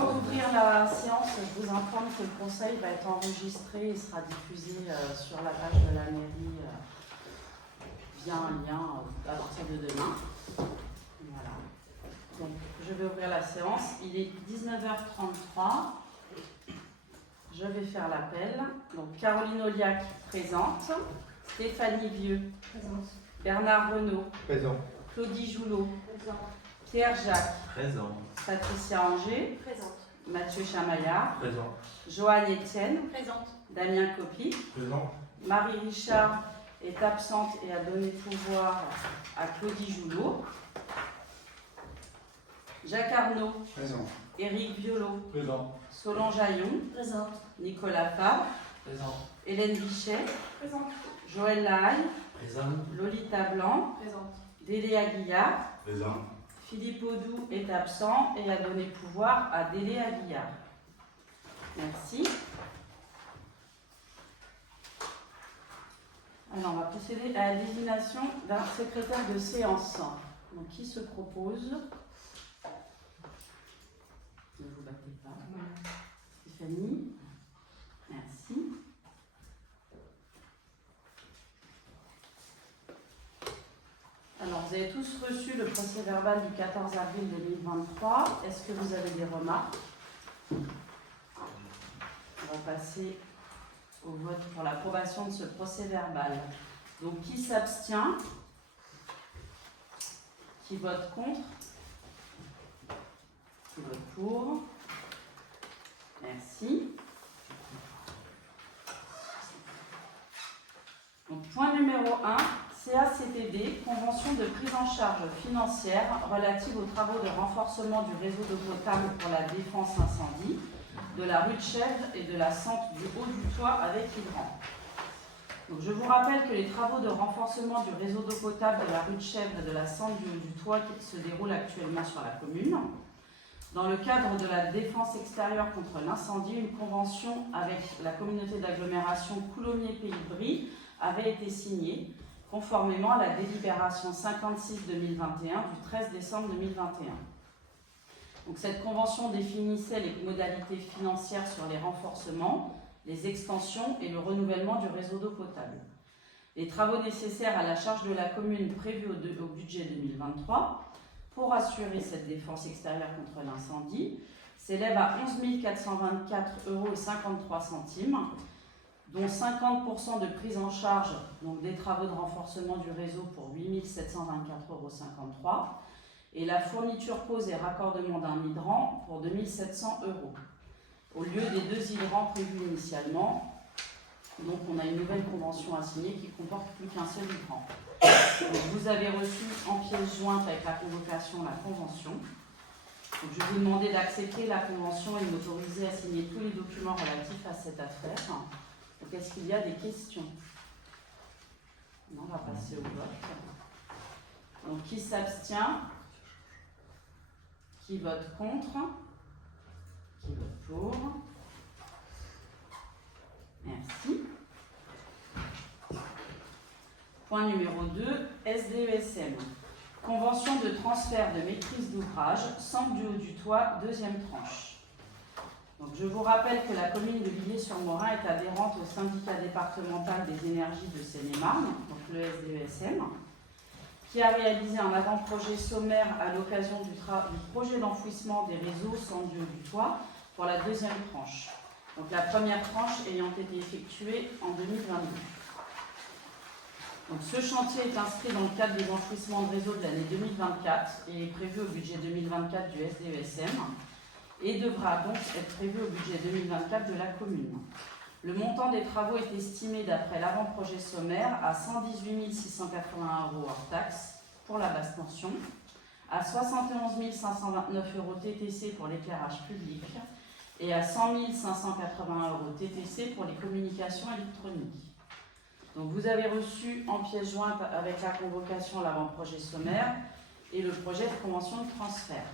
Avant d'ouvrir la séance, je vous informe que le conseil va être enregistré et sera diffusé sur la page de la mairie via un lien à partir de demain. Voilà. Donc, je vais ouvrir la séance. Il est 19h33. Je vais faire l'appel. Donc, Caroline Oliac, présente. Stéphanie Vieux. Présente. Bernard Renaud. Présent. Claudie Joulot. Présent. Pierre Jacques. Présent. Patricia Anger. Présente. Mathieu Chamaillard. Présent. Joanne Etienne. Présente. Damien Copy. Présent. Marie Richard est absente et a donné pouvoir à Claudie Joulot. Jacques Arnaud. Présent. Éric Violot. Présent. Solange Aillon. Présente. Nicolas Fabre. Présent. Hélène Bichet. Présente. Joël Lahaye. Présent. Lolita Blanc. Présente. Déléa Guillard. Présent. Philippe Audou est absent et a donné pouvoir à Déléa Guillard. Merci. Alors, on va procéder à la désignation d'un secrétaire de séance. Donc, qui se propose? Ne vous battez pas. Stéphanie. Merci. Alors, vous avez tous reçu le procès-verbal du 14 avril 2023. Est-ce que vous avez des remarques? On va passer au vote pour l'approbation de ce procès-verbal. Donc, qui s'abstient? Qui vote contre? Qui vote pour? Merci. Donc, point numéro 1, CACTD, convention de prise en charge financière relative aux travaux de renforcement du réseau d'eau potable pour la défense incendie, de la rue de Chèvres et de la sente du haut du toit avec hydrant. Donc, je vous rappelle que les travaux de renforcement du réseau d'eau potable de la rue de Chèvres et de la sente du haut du toit qui se déroulent actuellement sur la commune. Dans le cadre de la défense extérieure contre l'incendie, une convention avec la communauté d'agglomération Coulommiers-Pays-de-Brie avait été signée, conformément à la délibération 56-2021 du 13 décembre 2021. Donc, cette convention définissait les modalités financières sur les renforcements, les extensions et le renouvellement du réseau d'eau potable. Les travaux nécessaires à la charge de la commune prévus au budget 2023 pour assurer cette défense extérieure contre l'incendie s'élèvent à 11 424,53 €, dont 50% de prise en charge donc des travaux de renforcement du réseau pour 8 724,53 € et la fourniture, pose et raccordement d'un hydrant pour 2 700 €, au lieu des 2 hydrants prévus initialement. Donc on a une nouvelle convention à signer qui comporte plus qu'un seul hydrant. Donc, vous avez reçu en pièce jointe avec la convocation la convention. Donc, je vais vous demander d'accepter la convention et de m'autoriser à signer tous les documents relatifs à cette affaire. Donc, est-ce qu'il y a des questions? Non, on va passer au vote. Donc, qui s'abstient? Qui vote contre? Qui vote pour? Merci. Point numéro 2, SDESM. Convention de transfert de maîtrise d'ouvrage, centre du haut du toit, deuxième tranche. Donc, je vous rappelle que la commune de Villiers-sur-Morin est adhérente au syndicat départemental des énergies de Seine-et-Marne, donc le SDESM, qui a réalisé un avant-projet sommaire à l'occasion du projet d'enfouissement des réseaux centre du haut du toit pour la deuxième tranche. Donc, la première tranche ayant été effectuée en 2022. Donc, ce chantier est inscrit dans le cadre des enfouissements de réseau de l'année 2024 et est prévu au budget 2024 du SDESM et devra donc être prévu au budget 2024 de la commune. Le montant des travaux est estimé d'après l'avant-projet sommaire à 118 681 € hors taxes pour la basse tension, à 71 529 € TTC pour l'éclairage public et à 100 581 € TTC pour les communications électroniques. Donc, vous avez reçu en pièce jointe avec la convocation l'avant-projet sommaire et le projet de convention de transfert.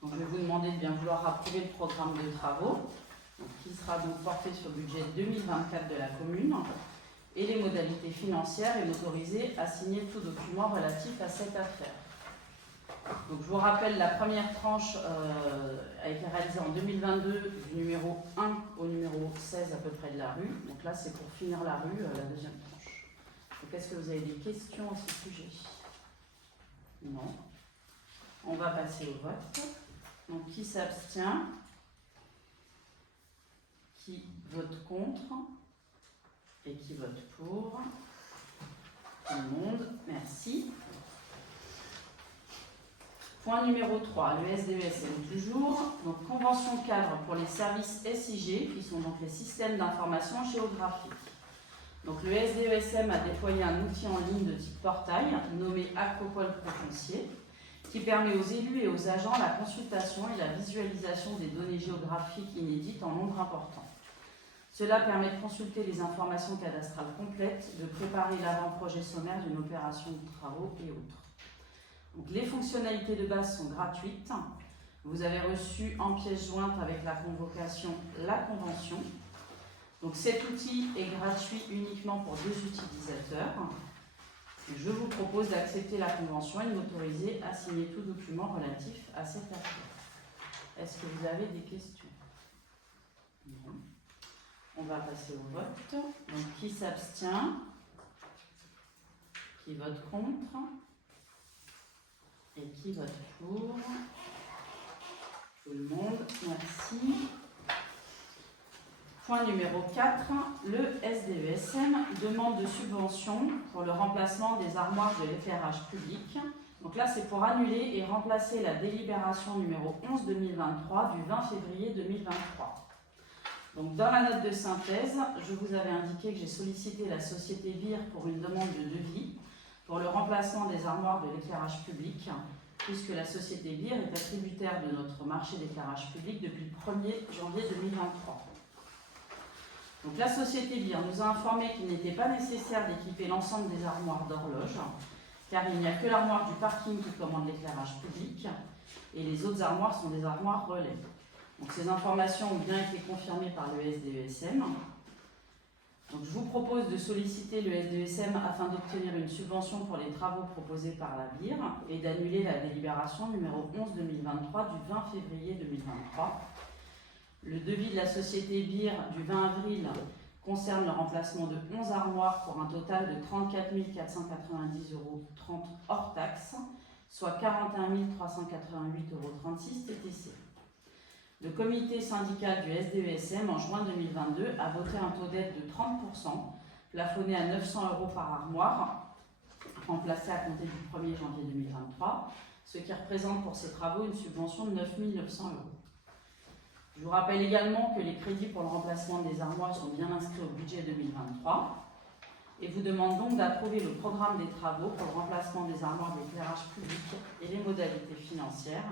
Donc, je vais vous demander de bien vouloir approuver le programme de travaux, donc, qui sera donc porté sur le budget 2024 de la commune, et les modalités financières, et m'autoriser à signer tout document relatif à cette affaire. Donc, je vous rappelle, la première tranche a été réalisé en 2022 du numéro 1 au numéro 16 à peu près de la rue. Donc là, c'est pour finir la rue, la deuxième tranche. Donc, est-ce que vous avez des questions à ce sujet? Non. On va passer au vote. Donc, qui s'abstient? Qui vote contre? Et qui vote pour? Tout le monde, merci. Point numéro 3, le SDESM toujours. Donc, convention cadre pour les services SIG, qui sont donc les systèmes d'information géographique. Donc, le SDESM a déployé un outil en ligne de type portail, nommé Acropole Profoncier, qui permet aux élus et aux agents la consultation et la visualisation des données géographiques inédites en nombre important. Cela permet de consulter les informations cadastrales complètes, de préparer l'avant-projet sommaire d'une opération de travaux et autres. Donc, les fonctionnalités de base sont gratuites. Vous avez reçu en pièce jointe avec la convocation la convention. Donc, cet outil est gratuit uniquement pour 2 utilisateurs. Je vous propose d'accepter la convention et de m'autoriser à signer tout document relatif à cette affaire. Est-ce que vous avez des questions? Non. On va passer au vote. Donc, qui s'abstient? Qui vote contre? Et qui vote pour? Tout le monde, merci. Point numéro 4, le SDESM demande de subvention pour le remplacement des armoires de l'éclairage public. Donc là, c'est pour annuler et remplacer la délibération numéro 11-2023 du 20 février 2023. Donc, dans la note de synthèse, je vous avais indiqué que j'ai sollicité la société VIR pour une demande de devis pour le remplacement des armoires de l'éclairage public, puisque la société VIR est attributaire de notre marché d'éclairage public depuis le 1er janvier 2023. Donc, la société VIR nous a informé qu'il n'était pas nécessaire d'équiper l'ensemble des armoires d'horloge, car il n'y a que l'armoire du parking qui commande l'éclairage public, et les autres armoires sont des armoires relais. Donc, ces informations ont bien été confirmées par le SDESM. Donc, je vous propose de solliciter le SDESM afin d'obtenir une subvention pour les travaux proposés par la VIR et d'annuler la délibération numéro 11-2023 du 20 février 2023. Le devis de la société VIR du 20 avril concerne le remplacement de 11 armoires pour un total de 34 490,30 € hors taxe, soit 41 388,36 € TTC. Le comité syndical du SDESM en juin 2022 a voté un taux d'aide de 30%, plafonné à 900 € par armoire, remplacé à compter du 1er janvier 2023, ce qui représente pour ces travaux une subvention de 9 900 €. Je vous rappelle également que les crédits pour le remplacement des armoires sont bien inscrits au budget 2023 et vous demande donc d'approuver le programme des travaux pour le remplacement des armoires d'éclairage public et les modalités financières,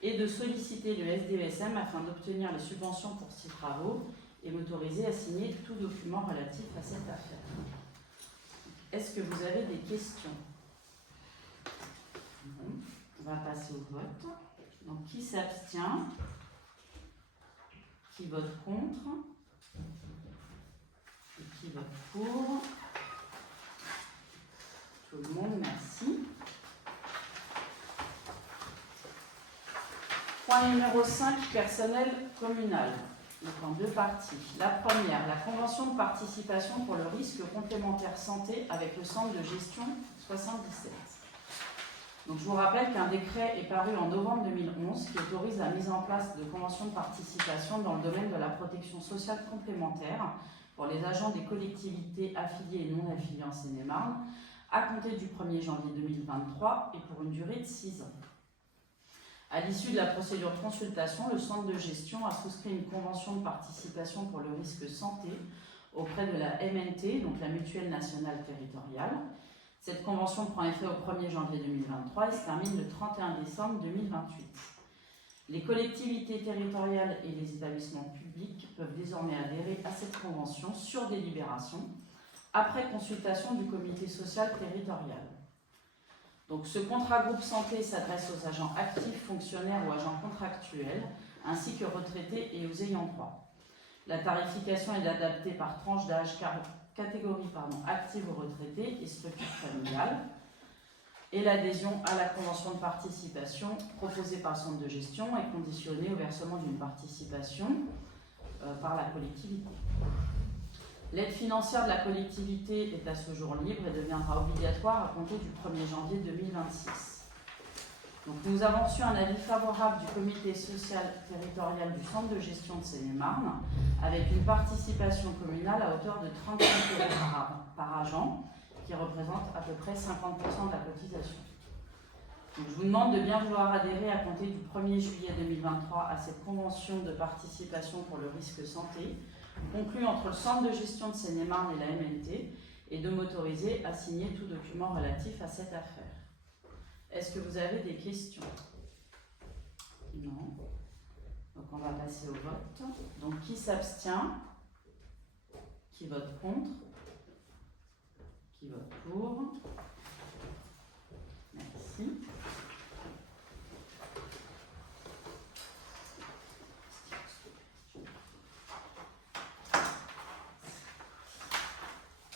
et de solliciter le SDESM afin d'obtenir les subventions pour ces travaux et m'autoriser à signer tout document relatif à cette affaire. Est-ce que vous avez des questions? Bon, on va passer au vote. Donc, qui s'abstient? Qui vote contre? Et qui vote pour? Tout le monde, merci. Point numéro 5, personnel communal. Donc en 2 parties. La première, la convention de participation pour le risque complémentaire santé avec le centre de gestion 77. Donc je vous rappelle qu'un décret est paru en novembre 2011 qui autorise la mise en place de conventions de participation dans le domaine de la protection sociale complémentaire pour les agents des collectivités affiliées et non affiliées en Seine-et-Marne à compter du 1er janvier 2023 et pour une durée de 6 ans. À l'issue de la procédure de consultation, le centre de gestion a souscrit une convention de participation pour le risque santé auprès de la MNT, donc la Mutuelle Nationale Territoriale. Cette convention prend effet au 1er janvier 2023 et se termine le 31 décembre 2028. Les collectivités territoriales et les établissements publics peuvent désormais adhérer à cette convention sur délibération après consultation du comité social territorial. Donc, ce contrat groupe santé s'adresse aux agents actifs, fonctionnaires ou agents contractuels, ainsi que retraités et aux ayants droit. La tarification est adaptée par tranche d'âge, catégorie active ou retraitée et structure familiale. Et l'adhésion à la convention de participation proposée par le centre de gestion est conditionnée au versement d'une participation par la collectivité. L'aide financière de la collectivité est à ce jour libre et deviendra obligatoire à compter du 1er janvier 2026. Donc, nous avons reçu un avis favorable du comité social territorial du centre de gestion de Seine-et-Marne avec une participation communale à hauteur de 35 € par agent, qui représente à peu près 50% de la cotisation. Donc, je vous demande de bien vouloir adhérer à compter du 1er juillet 2023 à cette convention de participation pour le risque santé, conclue entre le centre de gestion de Seine-et-Marne et la MNT, et de m'autoriser à signer tout document relatif à cette affaire. Est-ce que vous avez des questions? Non. Donc on va passer au vote. Donc qui s'abstient? Qui vote contre? Qui vote pour? Merci.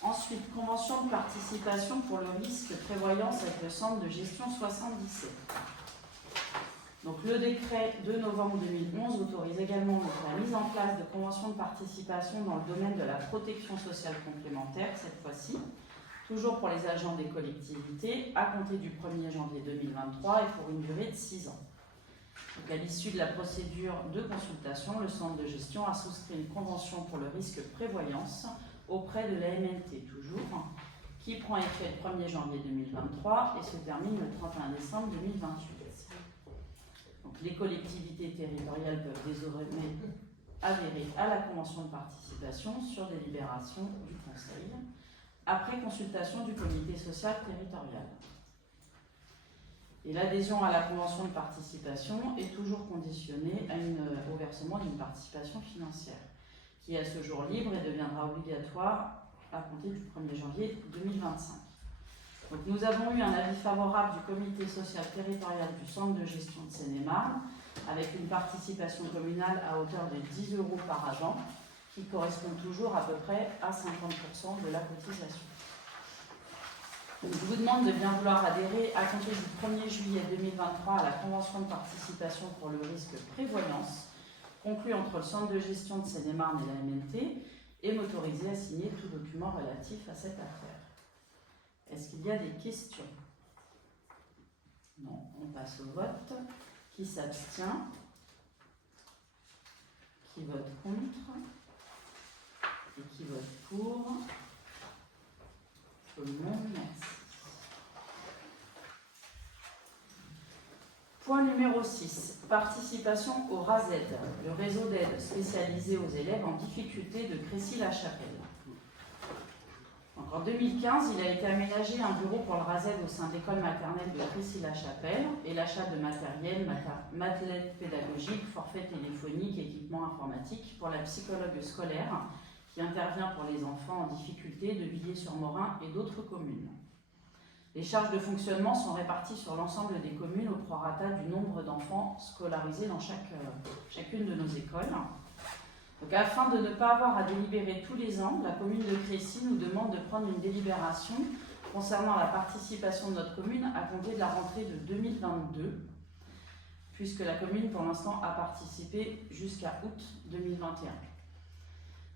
Ensuite, convention de participation pour le risque prévoyance avec le centre de gestion 77. Donc, le décret 2 novembre 2011 autorise également la mise en place de conventions de participation dans le domaine de la protection sociale complémentaire, cette fois-ci, toujours pour les agents des collectivités, à compter du 1er janvier 2023 et pour une durée de 6 ans. Donc, à l'issue de la procédure de consultation, le centre de gestion a souscrit une convention pour le risque prévoyance auprès de la MNT, toujours, qui prend effet le 1er janvier 2023 et se termine le 31 décembre 2028. Donc, les collectivités territoriales peuvent désormais adhérer à la convention de participation sur délibération du Conseil, après consultation du comité social territorial. Et l'adhésion à la convention de participation est toujours conditionnée au versement d'une participation financière, qui est à ce jour libre et deviendra obligatoire à compter du 1er janvier 2025. Donc, nous avons eu un avis favorable du comité social territorial du centre de gestion de Seine-et-Marne, avec une participation communale à hauteur de 10 € par agent, qui correspond toujours à peu près à 50% de la cotisation. Donc, je vous demande de bien vouloir adhérer à compter du 1er juillet 2023 à la convention de participation pour le risque prévoyance, conclu entre le centre de gestion de Seine-et-Marne et la MNT, et m'autoriser à signer tout document relatif à cette affaire. Est-ce qu'il y a des questions? Non, on passe au vote. Qui s'abstient? Qui vote contre? Et qui vote pour? Tout le monde, merci. Point numéro 6. Participation au RASED, le réseau d'aide spécialisé aux élèves en difficulté de Crécy-la-Chapelle. En 2015, il a été aménagé un bureau pour le RASED au sein de l'école maternelle de Crécy-la-Chapelle et l'achat de matériel, matelas pédagogiques, forfait téléphonique, équipement informatique pour la psychologue scolaire qui intervient pour les enfants en difficulté de Villiers-sur-Morin et d'autres communes. Les charges de fonctionnement sont réparties sur l'ensemble des communes au prorata du nombre d'enfants scolarisés dans chacune de nos écoles. Donc, afin de ne pas avoir à délibérer tous les ans, la commune de Crécy nous demande de prendre une délibération concernant la participation de notre commune à compter de la rentrée de 2022, puisque la commune, pour l'instant, a participé jusqu'à août 2021.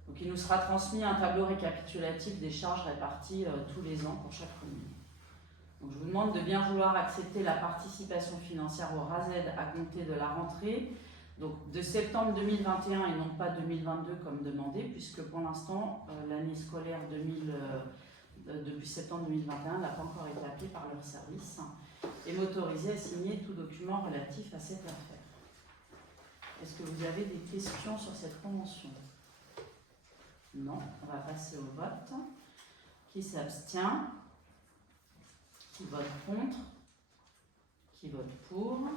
Donc, il nous sera transmis un tableau récapitulatif des charges réparties tous les ans pour chaque commune. Donc, je vous demande de bien vouloir accepter la participation financière au RASED à compter de la rentrée, donc de septembre 2021 et non pas 2022 comme demandé, puisque pour l'instant, l'année scolaire depuis septembre 2021 n'a pas encore été appelée par leur service, et m'autoriser à signer tout document relatif à cette affaire. Est-ce que vous avez des questions sur cette convention? Non, on va passer au vote. Qui s'abstient? Qui vote contre? Qui vote pour?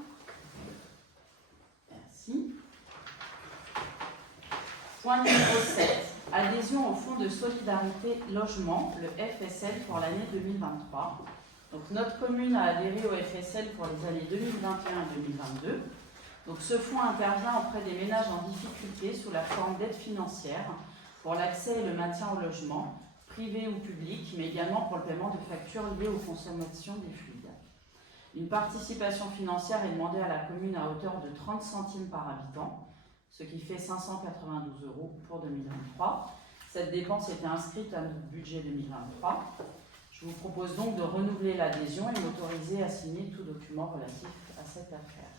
Merci. Point numéro 7. Adhésion au Fonds de solidarité logement, le FSL, pour l'année 2023. Donc, notre commune a adhéré au FSL pour les années 2021 et 2022. Donc, ce fonds intervient auprès des ménages en difficulté sous la forme d'aide financière pour l'accès et le maintien au logement, privé ou public, mais également pour le paiement de factures liées aux consommations des fluides. Une participation financière est demandée à la commune à hauteur de 30 centimes par habitant, ce qui fait 592 € pour 2023. Cette dépense était inscrite à notre budget 2023. Je vous propose donc de renouveler l'adhésion et m'autoriser à signer tout document relatif à cette affaire.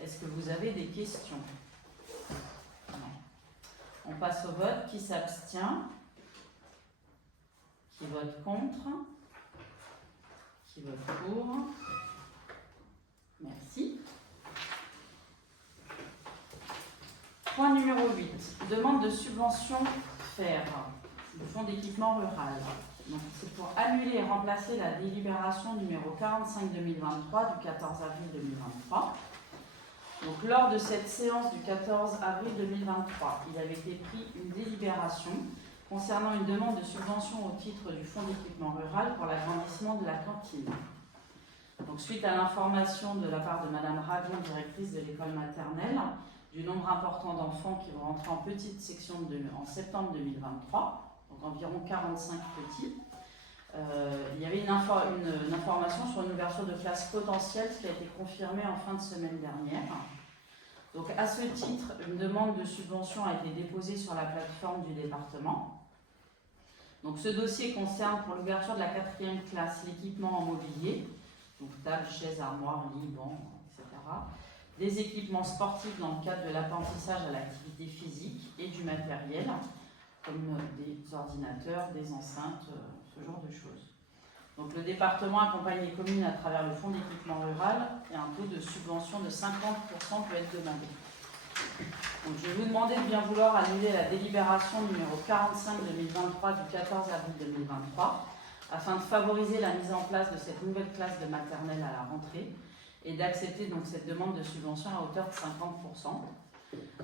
Est-ce que vous avez des questions? Non. On passe au vote. Qui s'abstient? Qui vote contre? Qui vote pour? Merci. Point numéro 8. Demande de subvention FER, du Fonds d'équipement rural. C'est pour annuler et remplacer la délibération numéro 45-2023 du 14 avril 2023. Donc, lors de cette séance du 14 avril 2023, il avait été pris une délibération concernant une demande de subvention au titre du Fonds d'équipement rural pour l'agrandissement de la cantine. Donc, suite à l'information de la part de Madame Ragon, directrice de l'école maternelle, du nombre important d'enfants qui vont rentrer en petite section en septembre 2023, donc environ 45 petits, il y avait une information sur une ouverture de classe potentielle, ce qui a été confirmé en fin de semaine dernière. Donc, à ce titre, une demande de subvention a été déposée sur la plateforme du département. Donc, ce dossier concerne pour l'ouverture de la 4e classe l'équipement en mobilier, donc table, chaise, armoire, lit, banc, etc. Des équipements sportifs dans le cadre de l'apprentissage à l'activité physique et du matériel, comme des ordinateurs, des enceintes, ce genre de choses. Donc, le département accompagne les communes à travers le fonds d'équipement rural et un taux de subvention de 50% peut être demandé. Donc, je vais vous demander de bien vouloir annuler la délibération numéro 45-2023 du 14 avril 2023 afin de favoriser la mise en place de cette nouvelle classe de maternelle à la rentrée et d'accepter donc cette demande de subvention à hauteur de 50%.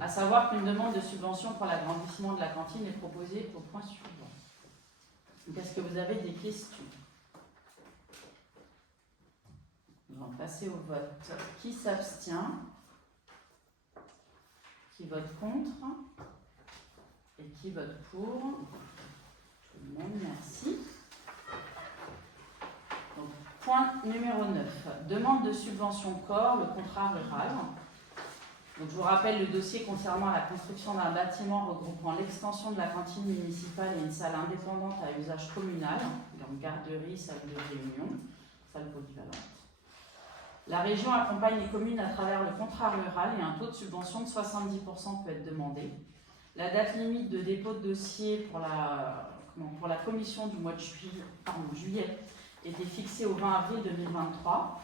À savoir qu'une demande de subvention pour l'agrandissement de la cantine est proposée au point suivant. Est-ce que vous avez des questions? Nous allons passer au vote. Qui s'abstient? Qui vote contre? Et qui vote pour? Tout le monde, merci. Donc, point numéro 9. Demande de subvention corps, le contrat rural. Donc, je vous rappelle le dossier concernant la construction d'un bâtiment regroupant l'extension de la cantine municipale et une salle indépendante à usage communal, donc garderie, salle de réunion, salle polyvalente. La région accompagne les communes à travers le contrat rural et un taux de subvention de 70% peut être demandé. La date limite de dépôt de dossier pour la commission du mois de juillet était fixée au 20 avril 2023.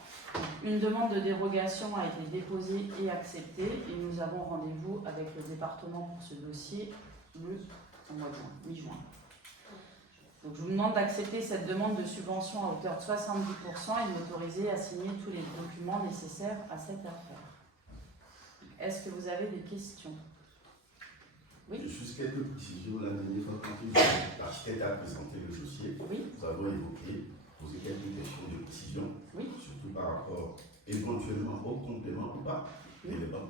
Une demande de dérogation a été déposée et acceptée et nous avons rendez-vous avec le département pour ce dossier au mois de juin, mi-juin. Donc, je vous demande d'accepter cette demande de subvention à hauteur de 70% et de m'autoriser à signer tous les documents nécessaires à cette affaire. Est-ce que vous avez des questions? Oui. Juste quelques précisions. La dernière fois, quand l'architecte a présenté le dossier, oui. nous avons posé quelques questions de précision, oui. surtout par rapport éventuellement au complément ou pas d'éléments.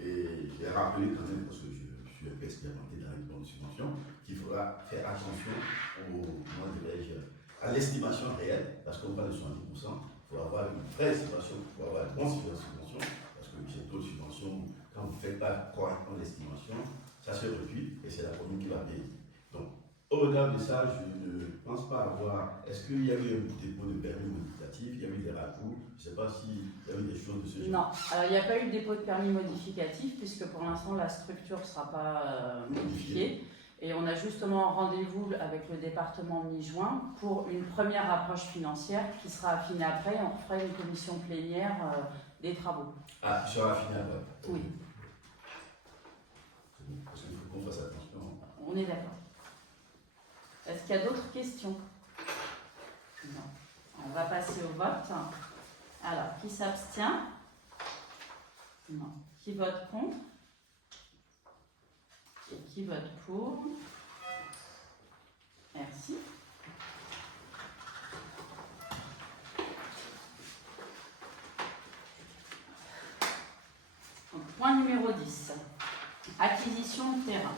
Et j'ai rappelé quand même, parce que je suis un peu expérimenté dans les banques de subvention, qu'il faudra faire attention à l'estimation réelle, parce qu'on parle de 70%, il faut avoir une vraie estimation, il faut avoir une bonne subvention, parce que ces taux de subvention, quand vous ne faites pas correctement l'estimation, ça se réduit et c'est la commune qui va payer. Donc, au regard de ça, je ne pense pas avoir. Est-ce qu'il y a eu un dépôt de permis modificatif, il y a eu des rajouts, je ne sais pas s'il y a eu des choses de ce genre. Non, alors il n'y a pas eu de dépôt de permis modificatif, puisque pour l'instant la structure ne sera pas modifiée. Et on a justement rendez-vous avec le département mi-juin pour une première approche financière qui sera affinée après. On fera une commission plénière des travaux. Ah, qui sera affinée après? Oui. Parce qu'il faut qu'on fasse attention. On est d'accord. Est-ce qu'il y a d'autres questions? Non. On va passer au vote. Alors, qui s'abstient? Non. Qui vote contre? Et qui vote pour? Merci. Donc, point numéro 10. Acquisition de terrain.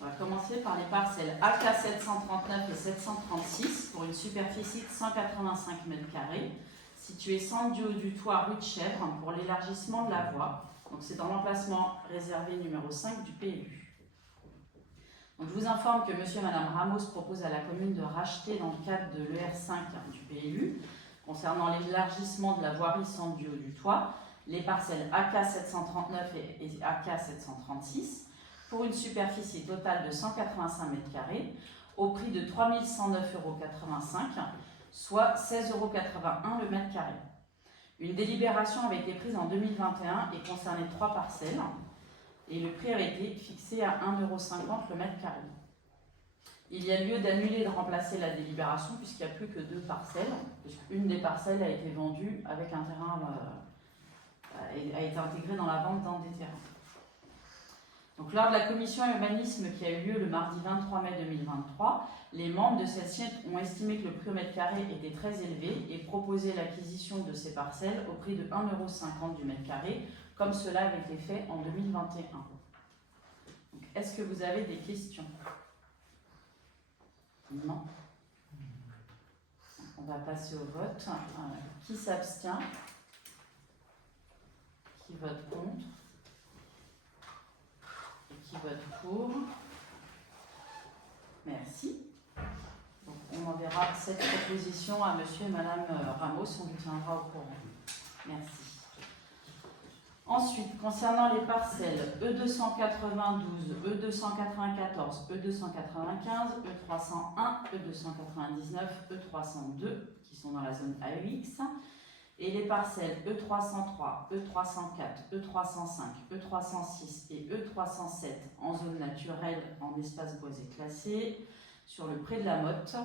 On va commencer par les parcelles AK 739 et 736 pour une superficie de 185 m², situées centre du haut du toit rue de Chèvre pour l'élargissement de la voie. Donc c'est dans l'emplacement réservé numéro 5 du PLU. Donc je vous informe que monsieur et madame Ramos proposent à la commune de racheter dans le cadre de l'ER5 du PLU, concernant l'élargissement de la voirie centre du haut du toit, les parcelles AK 739 et AK 736 pour une superficie totale de 185 m², au prix de 3 109,85 €, soit 16,81 € le mètre carré. Une délibération avait été prise en 2021 et concernait 3 parcelles, et le prix avait été fixé à 1,50 € le mètre carré. Il y a lieu d'annuler et de remplacer la délibération puisqu'il n'y a plus que 2 parcelles, puisqu'une des parcelles a été vendue avec un terrain, a été intégrée dans la vente d'un des terrains. Donc, lors de la commission urbanisme qui a eu lieu le mardi 23 mai 2023, les membres de celle-ci ont estimé que le prix au mètre carré était très élevé et proposé l'acquisition de ces parcelles au prix de 1,50 € du mètre carré, comme cela avait été fait en 2021. Est-ce que vous avez des questions? Non. On va passer au vote. Qui s'abstient? Qui vote contre? Et qui vote pour? Merci. Donc, on enverra cette proposition à monsieur et madame Ramos, on vous tiendra au courant. Merci. Ensuite, concernant les parcelles E292, E294, E295, E301, E299, E302, qui sont dans la zone AEX, et les parcelles E303, E304, E305, E306 et E307 en zone naturelle en espace boisé classé, sur le pré de la Motte.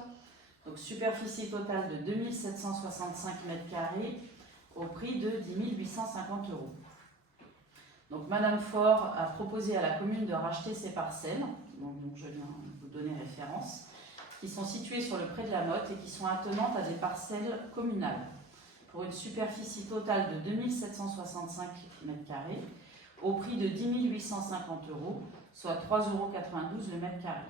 Donc, superficie totale de 2765 m² au prix de 10 850 €. Donc, madame Faure a proposé à la commune de racheter ces parcelles, donc je viens vous donner référence, qui sont situées sur le pré de la Motte et qui sont attenantes à des parcelles communales, pour une superficie totale de 2765 m² au prix de 10 850 €, soit 3,92 € le mètre carré.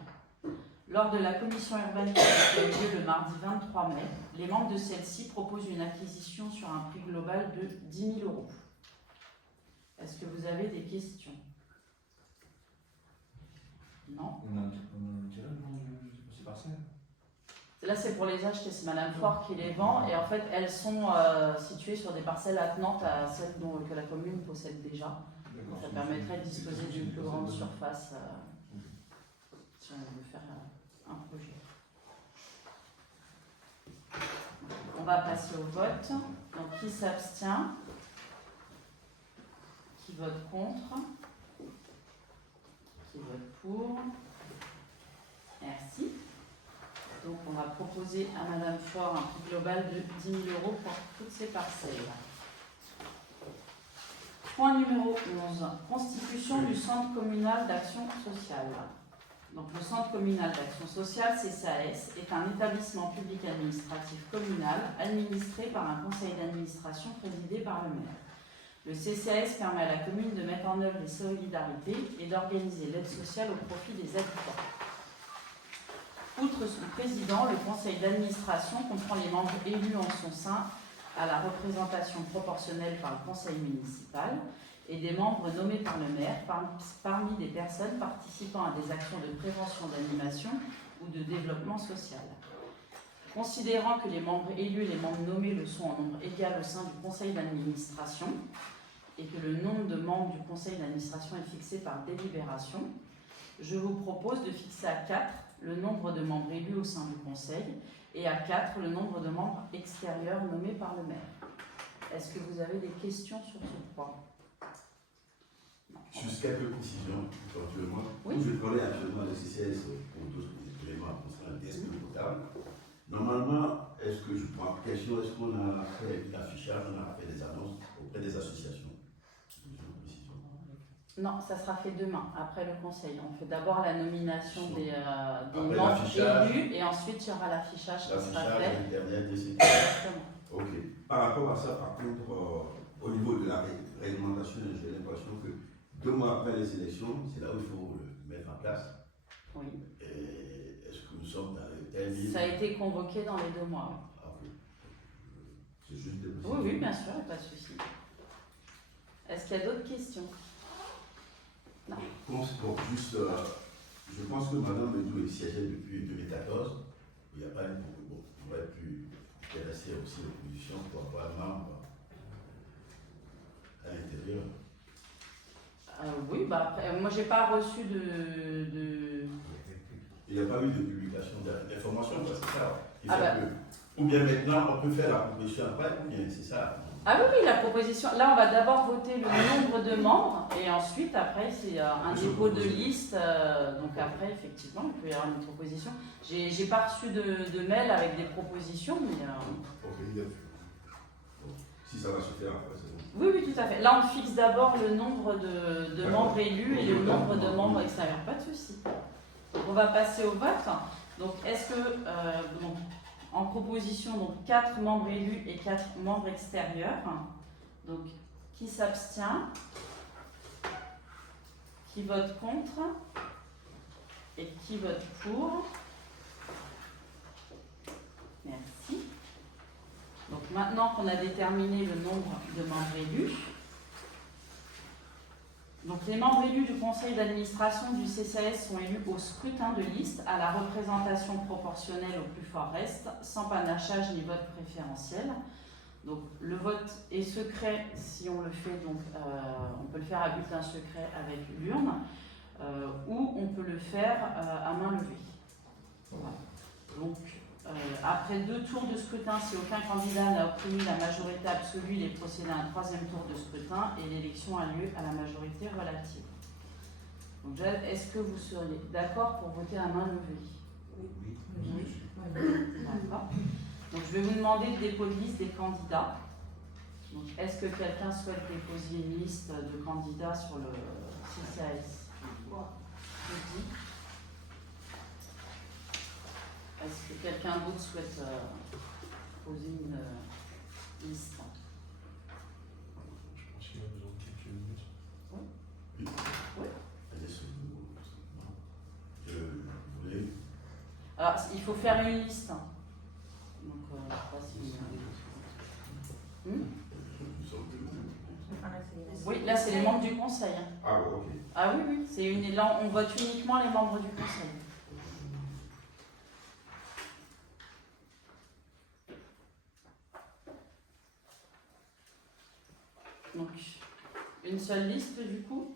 Lors de la commission urbaine qui a eu lieu le mardi 23 mai, les membres de celle-ci proposent une acquisition sur un prix global de 10 000 €. Est-ce que vous avez des questions? Non. On a tiré le nom de ces parcelles? Là, c'est pour les acheter. C'est madame Faure qui les vend. Et en fait, elles sont situées sur des parcelles attenantes à celles que la commune possède déjà. Ça permettrait de disposer d'une plus grande surface si on veut faire un projet. On va passer au vote. Donc, qui s'abstient? Qui vote contre? Qui vote pour? Merci. Donc, on va proposer à madame Faure un prix global de 10 000 € pour toutes ces parcelles. Point numéro 11. Constitution du Centre communal d'action sociale. Donc, le Centre communal d'action sociale, CCAS, est un établissement public administratif communal administré par un conseil d'administration présidé par le maire. Le CCAS permet à la commune de mettre en œuvre les solidarités et d'organiser l'aide sociale au profit des habitants. Outre son président, le conseil d'administration comprend les membres élus en son sein à la représentation proportionnelle par le conseil municipal et des membres nommés par le maire parmi des personnes participant à des actions de prévention d'animation ou de développement social. Considérant que les membres élus et les membres nommés le sont en nombre égal au sein du conseil d'administration et que le nombre de membres du conseil d'administration est fixé par délibération, je vous propose de fixer à 4 le nombre de membres élus au sein du conseil et à 4 le nombre de membres extérieurs nommés par le maire. Est-ce que vous avez des questions sur ce point? Juste quelques précisions, éventuellement. Oui. Je connais actuellement le CCS pour d'autres éléments concernant le DSP potable. Normalement, est-ce que je prends question, est-ce qu'on a fait l'affichage, on a fait des annonces auprès des associations? Non, ça sera fait demain, après le conseil. On fait d'abord la nomination des membres l'affichage. élus et ensuite il y aura l'affichage qui sera fait. L'affichage des Exactement. Ok. Par rapport à ça, par contre, au niveau de la réglementation, j'ai l'impression que 2 mois après les élections, c'est là où il faut le mettre en place. Oui. Et est-ce que nous sommes dans les tels Ça a été convoqué dans les 2 mois. Ah oui. C'est juste des Oui, oui, bien sûr, pas de souci. Est-ce qu'il y a d'autres questions? Non. Juste, je pense que Mme Medou est siégée depuis 2014. Il n'y a pas de bon, on aurait pu intéresser aussi l'opposition pour avoir un membre à l'intérieur. Oui, bah après, moi j'ai pas reçu de... Il n'y a pas eu de publication d'information, c'est ça. Ah bah. Ou bien maintenant, on peut faire la proposition après, ou bien c'est ça. Ah oui, oui, la proposition. Là, on va d'abord voter le nombre de membres et ensuite, après, c'est un dépôt de liste. Donc après, effectivement, il peut y avoir une proposition. J'ai pas reçu de mail avec des propositions, mais... Ok, bon, si ça va se faire après, c'est bon. Oui, oui, tout à fait. Là, on fixe d'abord le nombre de membres élus et le nombre de membres extérieurs. Pas de souci. Donc, on va passer au vote. Donc, est-ce que... donc, en proposition, donc 4 membres élus et 4 membres extérieurs. Donc, qui s'abstient? Qui vote contre? Et qui vote pour? Merci. Donc, maintenant qu'on a déterminé le nombre de membres élus, donc les membres élus du conseil d'administration du CCAS sont élus au scrutin de liste à la représentation proportionnelle au plus fort reste, sans panachage ni vote préférentiel. Donc le vote est secret si on le fait, donc on peut le faire à bulletin secret avec l'urne, ou on peut le faire à main levée. Voilà. Donc après 2 tours de scrutin, si aucun candidat n'a obtenu la majorité absolue, il est procédé à un 3e tour de scrutin et l'élection a lieu à la majorité relative. Donc, est-ce que vous seriez d'accord pour voter à main levée? Oui. D'accord. Donc, je vais vous demander le dépôt de liste des candidats. Donc, est-ce que quelqu'un souhaite déposer une liste de candidats sur le CCAS? Oui. Est-ce que quelqu'un d'autre souhaite poser une liste? Je pense qu'il y a besoin de quelques minutes. Oui. Oui. Je voulais. Alors, il faut faire une liste. Donc, je ne sais pas si... Oui, là, c'est les membres du conseil. Ah, ok. Ah oui, oui. Là, on vote uniquement les membres du conseil. Donc, une seule liste du coup?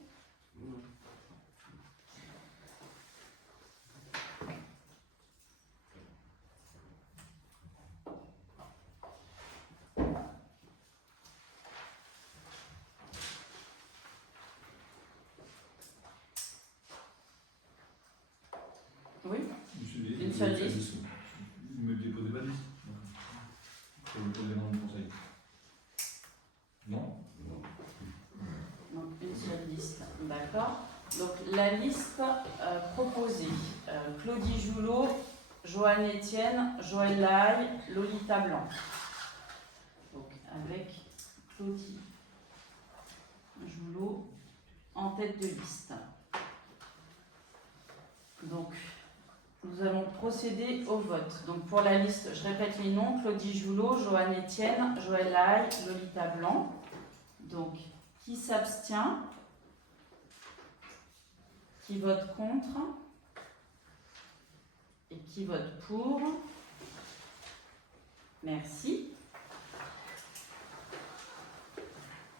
Oui, une seule liste. Vous me déposez pas de liste pour les membres du conseil? Non? Donc, une seule liste, d'accord. Donc, la liste proposée, Claudie Joulot, Joanne Etienne, Joël Lahaye, Lolita Blanc. Donc, avec Claudie Joulot en tête de liste. Donc, nous allons procéder au vote. Donc, pour la liste, je répète les noms, Claudie Joulot, Joanne Etienne, Joël Lahaye, Lolita Blanc. Donc, qui s'abstient? Qui vote contre? Et qui vote pour? Merci.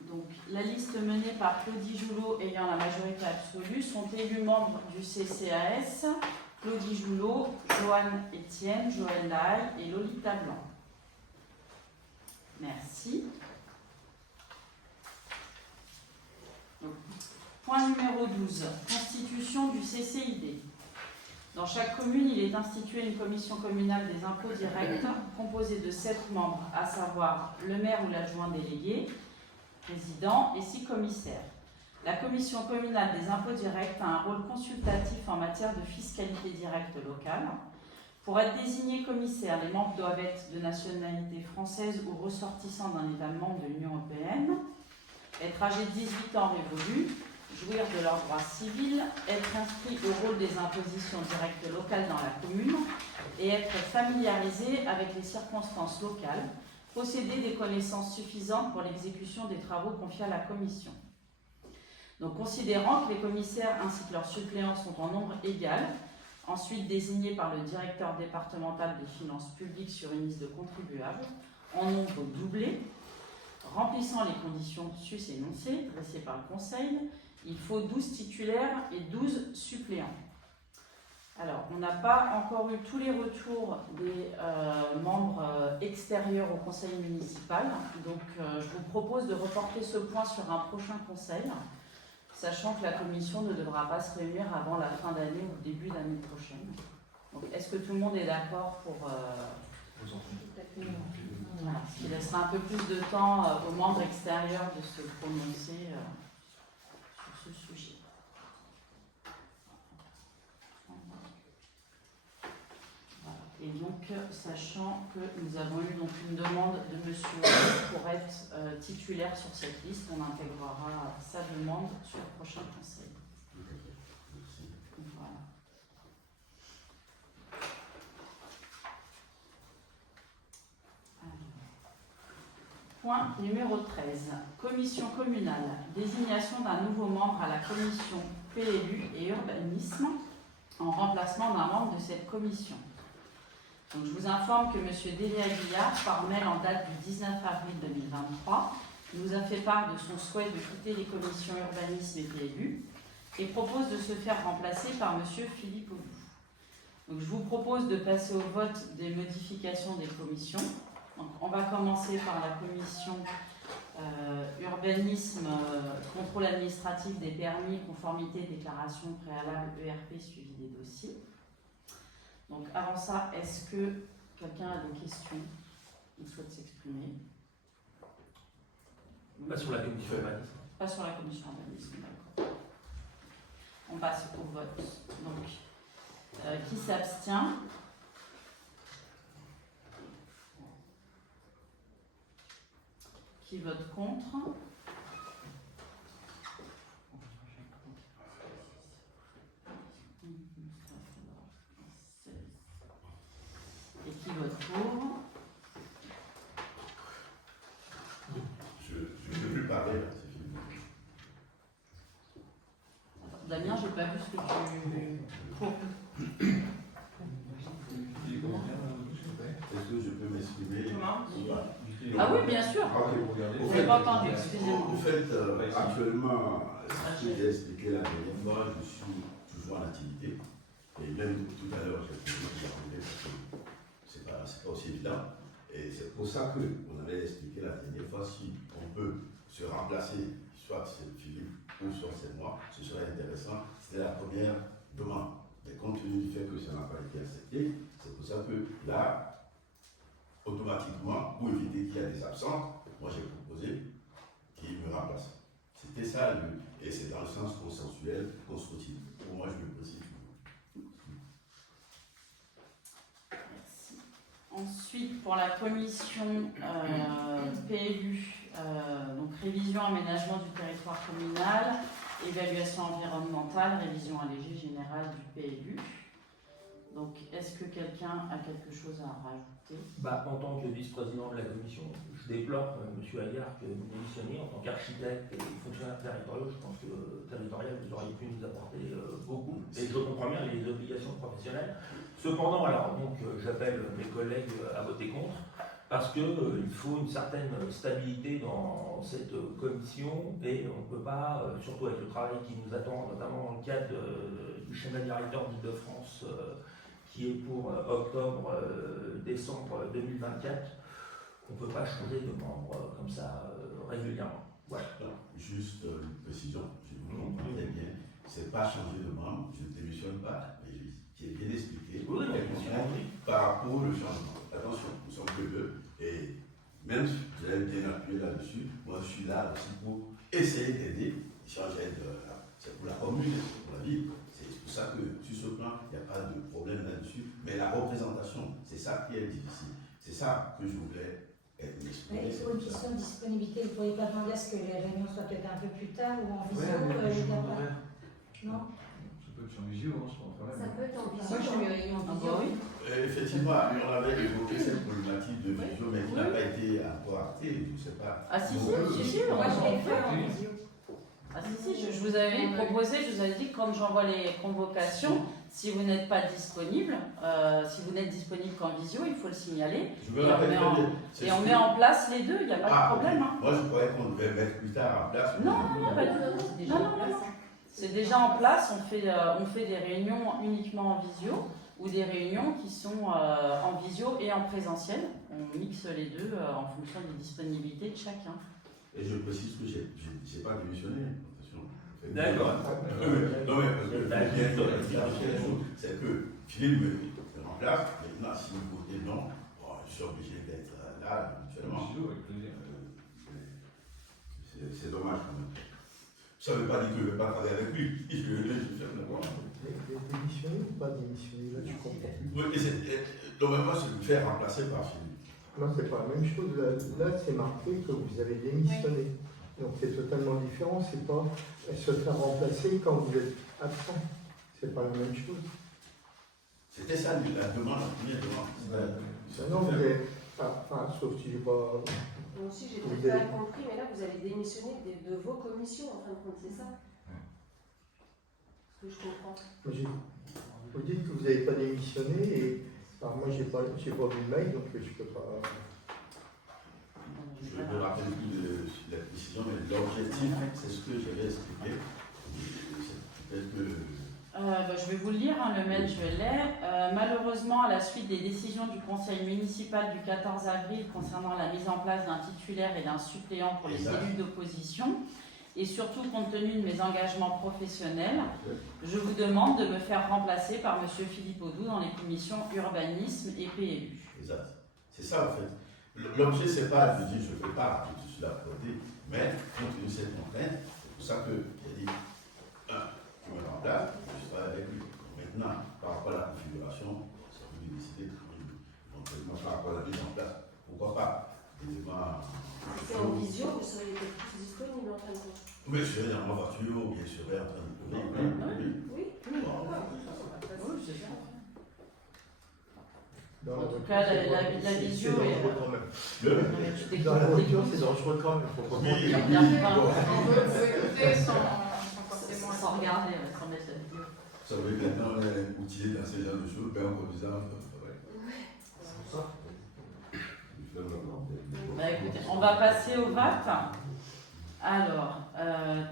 Donc, la liste menée par Claudie Joulot ayant la majorité absolue sont élus membres du CCAS, Claudie Joulot, Joanne Etienne, Joël Lahaye et Lolita Blanc. Merci. Donc, point numéro 12, constitution du CCID. Dans chaque commune, il est institué une commission communale des impôts directs composée de 7 membres, à savoir le maire ou l'adjoint délégué, président et 6 commissaires. La commission communale des impôts directs a un rôle consultatif en matière de fiscalité directe locale. Pour être désignés commissaires, les membres doivent être de nationalité française ou ressortissants d'un État membre de l'Union européenne, être âgés de 18 ans révolus, jouir de leurs droits civils, être inscrit au rôle des impositions directes locales dans la commune et être familiarisé avec les circonstances locales, posséder des connaissances suffisantes pour l'exécution des travaux confiés à la commission. Donc, considérant que les commissaires ainsi que leurs suppléants sont en nombre égal, ensuite désignés par le directeur départemental des finances publiques sur une liste de contribuables, en nombre doublé, remplissant les conditions sus-énoncées, dressées par le Conseil, il faut 12 titulaires et 12 suppléants. Alors, on n'a pas encore eu tous les retours des membres extérieurs au Conseil municipal, donc je vous propose de reporter ce point sur un prochain Conseil, sachant que la Commission ne devra pas se réunir avant la fin d'année ou le début d'année prochaine. Donc, est-ce que tout le monde est d'accord pour... Voilà, ce qui laissera un peu plus de temps aux membres extérieurs de se prononcer sur ce sujet. Voilà. Et donc, sachant que nous avons eu donc une demande de M. pour être titulaire sur cette liste, on intégrera sa demande sur le prochain Conseil. Voilà. Point numéro 13. Commission communale. Désignation d'un nouveau membre à la commission PLU et urbanisme en remplacement d'un membre de cette commission. Donc, je vous informe que M. Délia Guillard, par mail en date du 19 avril 2023, nous a fait part de son souhait de quitter les commissions urbanisme et PLU et propose de se faire remplacer par M. Philippe Audou. Donc, je vous propose de passer au vote des modifications des commissions. Donc, on va commencer par la commission urbanisme, contrôle administratif des permis, conformité, déclaration préalable, ERP, suivi des dossiers. Donc, avant ça, est-ce que quelqu'un a des questions ou souhaite s'exprimer? Pas sur la commission urbanisme. Pas sur la commission urbanisme, d'accord. On passe au vote. Donc, qui s'abstient? Qui vote contre? Et qui vote pour? Je ne peux plus parler, là, c'est fini. Damien, j'ai pas vu ce que tu... Pour. Est-ce que je peux m'exprimer Comment? ou pas? Ah oui, bien sûr. Vous n'avez pas entendu, excusez-moi. En fait, actuellement, ce que j'ai expliqué la dernière fois, je suis toujours en activité. Et même tout à l'heure, j'ai fait parce que c'est pas aussi évident. Et c'est pour ça qu'on avait expliqué la dernière fois, si on peut se remplacer, soit c'est Philippe ou soit c'est moi, ce serait intéressant. C'était la première demande. Mais compte tenu du fait que ça n'a pas été accepté, c'est pour ça que là, automatiquement, pour éviter qu'il y ait des absents, moi j'ai proposé qu'il me remplace. C'était ça, et c'est dans le sens consensuel, constructif. Pour moi, je le précise. Merci. Ensuite, pour la commission PLU, donc révision aménagement du territoire communal, évaluation environnementale, révision allégée générale du PLU. Donc, est-ce que quelqu'un a quelque chose à rajouter? En tant que vice-président de la commission, je déplore M. Aguillard que vous démissionnez en tant qu'architecte et fonctionnaire territorial. Je pense que territorial, vous auriez pu nous apporter beaucoup. Et je comprends bien les obligations professionnelles. Cependant, j'appelle mes collègues à voter contre parce qu'il faut une certaine stabilité dans cette commission et on ne peut pas, surtout avec le travail qui nous attend, notamment dans le cadre du schéma directeur d'Île-de-France, qui est pour octobre-décembre 2024, on ne peut pas changer de membre comme ça régulièrement. Voilà. Juste une précision, je vous comprends très bien, c'est pas changer de membre, je ne démissionne pas, mais j'ai bien expliqué par rapport au changement. Attention, nous sommes que deux, et même si vous avez bien appuyé là-dessus, moi je suis là aussi pour essayer d'aider, changer c'est pour la commune, c'est pour la ville. C'est pour ça que sur ce plan, il n'y a pas de problème là-dessus. Mais la représentation, c'est ça qui est difficile. C'est ça que je voulais exprimer. Pour une question de disponibilité, vous ne pourriez pas demander à ce que les réunions soient peut-être un peu plus tard ou en visio? Je Non. Ça peut être en visio, hein, c'est pas un problème. Ça peut être en Moi, visio. je suis réunion en visio. oui. Effectivement, on avait évoqué cette problématique de visio, mais qui n'a pas été encore actée, je ne sais pas. Ah si, Donc, si, Moi, je l'ai fait en Oui. visio. Ah si, je vous avais proposé, je vous avais dit que quand j'envoie les convocations, si vous n'êtes pas disponible, si vous n'êtes disponible qu'en visio, il faut le signaler. je me rappelle très bien. Et on met en place les deux, il n'y a pas de problème. Ok. Moi, je croyais qu'on devait mettre plus tard en place. Non, pas du tout. C'est déjà Non, en non, place, non. hein. C'est déjà en place, on fait des réunions uniquement en visio ou des réunions qui sont en visio et en présentiel. On mixe les deux en fonction des disponibilités de chacun. Et je précise que je n'ai pas démissionné. Attention. D'accord. Non, mais parce que je veux bien clarifier les choses. C'est que Philippe me remplace, maintenant, si vous votez non, bon, je suis obligé d'être là En habituellement. visio, avec plaisir. C'est dommage quand même. Ça ne veut pas dire que je ne vais pas travailler avec lui. Je fais n'importe quoi. Démissionner ou pas démissionner, là, tu comprends plus. Oui, et normalement, c'est de me faire remplacer par Philippe. Non, c'est pas la même chose. Là, c'est marqué que vous avez démissionné. Donc, c'est totalement différent. C'est pas se faire remplacer quand vous êtes absent. C'est pas la même chose. C'était ça la demande, la première demande. Non, vous avez. Enfin, sauf si j'ai pas. Moi aussi, j'ai Vous peut-être avez- pas compris, mais là, vous avez démissionné de vos commissions, en fin de compte, c'est ça? Ce que je comprends. Moi, vous dites que vous n'avez pas démissionné et. Alors, moi, j'ai pas vu le mail, donc je peux pas. Je ne me rappelle plus de la décision, mais l'objectif, c'est ce que j'avais expliqué. Peut-être que. Je vais vous le lire, hein, le mail je l'ai. Malheureusement, à la suite des décisions du Conseil municipal du 14 avril concernant la mise en place d'un titulaire et d'un suppléant pour les Exact. élus d'opposition, et surtout compte tenu de mes engagements professionnels, je vous demande de me faire remplacer par M. Philippe Audou dans les commissions urbanisme et PLU. Exact. C'est ça, en fait. L'objet, c'est pas de dire je ne fais pas tout cela à côté, mais compte tenu de cette contrainte, c'est pour ça qu'il a dit tu me remplaces, je serai avec lui. Maintenant, par rapport à la configuration, c'est à lui de décider. Donc, par rapport à la mise en place, pourquoi pas C'est en visio, vous seriez peut-être plus disponible, en fin de compte. Mais je serai dans ma voiture, ou bien je serai en train de courir. Oui. Bon, Oui, c'est ça. Dans En la tout voiture, cas, c'est la dangereux, visio c'est est- dangereux quand même. Non, mais tu Dans la t'écoutes. voiture, c'est dangereux quand même. Faut pas Oui, mentir. oui, Regarde pas. bon. On peut écouter sans forcément Sans regarder, sans mettre la vidéo. Ça veut dire que maintenant on est outillé dans ce genre de choses, ben en conduisant, ouais. Bah, écoutez, on va passer au vote. Alors,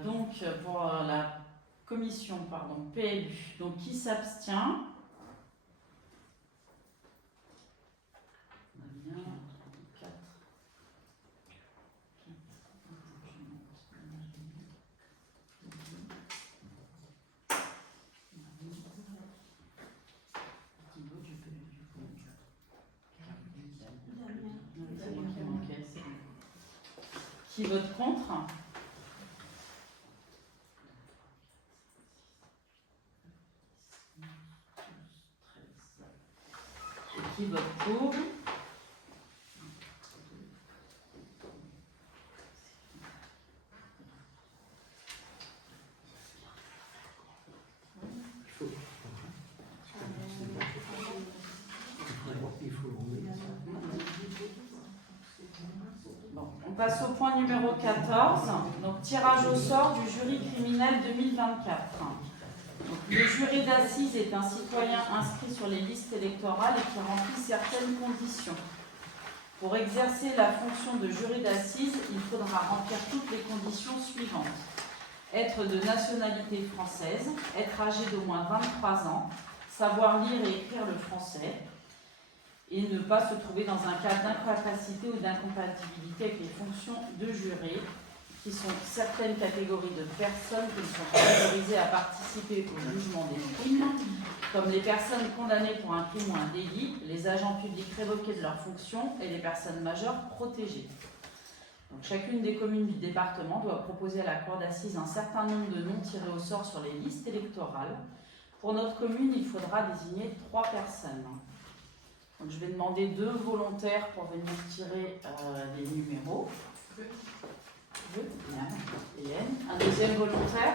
donc pour la commission, PLU, donc qui s'abstient? Bien, 4. Qui vote contre? Et qui vote pour? Il faut Bon, on passe au point numéro 14, donc tirage au sort du jury criminel 2024. Donc, le jury d'assises est un citoyen inscrit sur les listes électorales et qui remplit certaines conditions. Pour exercer la fonction de jury d'assises, il faudra remplir toutes les conditions suivantes. Être de nationalité française, être âgé d'au moins 23 ans, savoir lire et écrire le français, et ne pas se trouver dans un cas d'incapacité ou d'incompatibilité avec les fonctions de juré, qui sont certaines catégories de personnes qui ne sont pas autorisées à participer au jugement des crimes, comme les personnes condamnées pour un crime ou un délit, les agents publics révoqués de leurs fonctions et les personnes majeures protégées. Donc, chacune des communes du département doit proposer à la cour d'assises un certain nombre de noms tirés au sort sur les listes électorales. Pour notre commune, il faudra désigner 3 personnes. Donc, je vais demander 2 volontaires pour venir tirer les numéros. Bien. Et Anne. Un deuxième volontaire.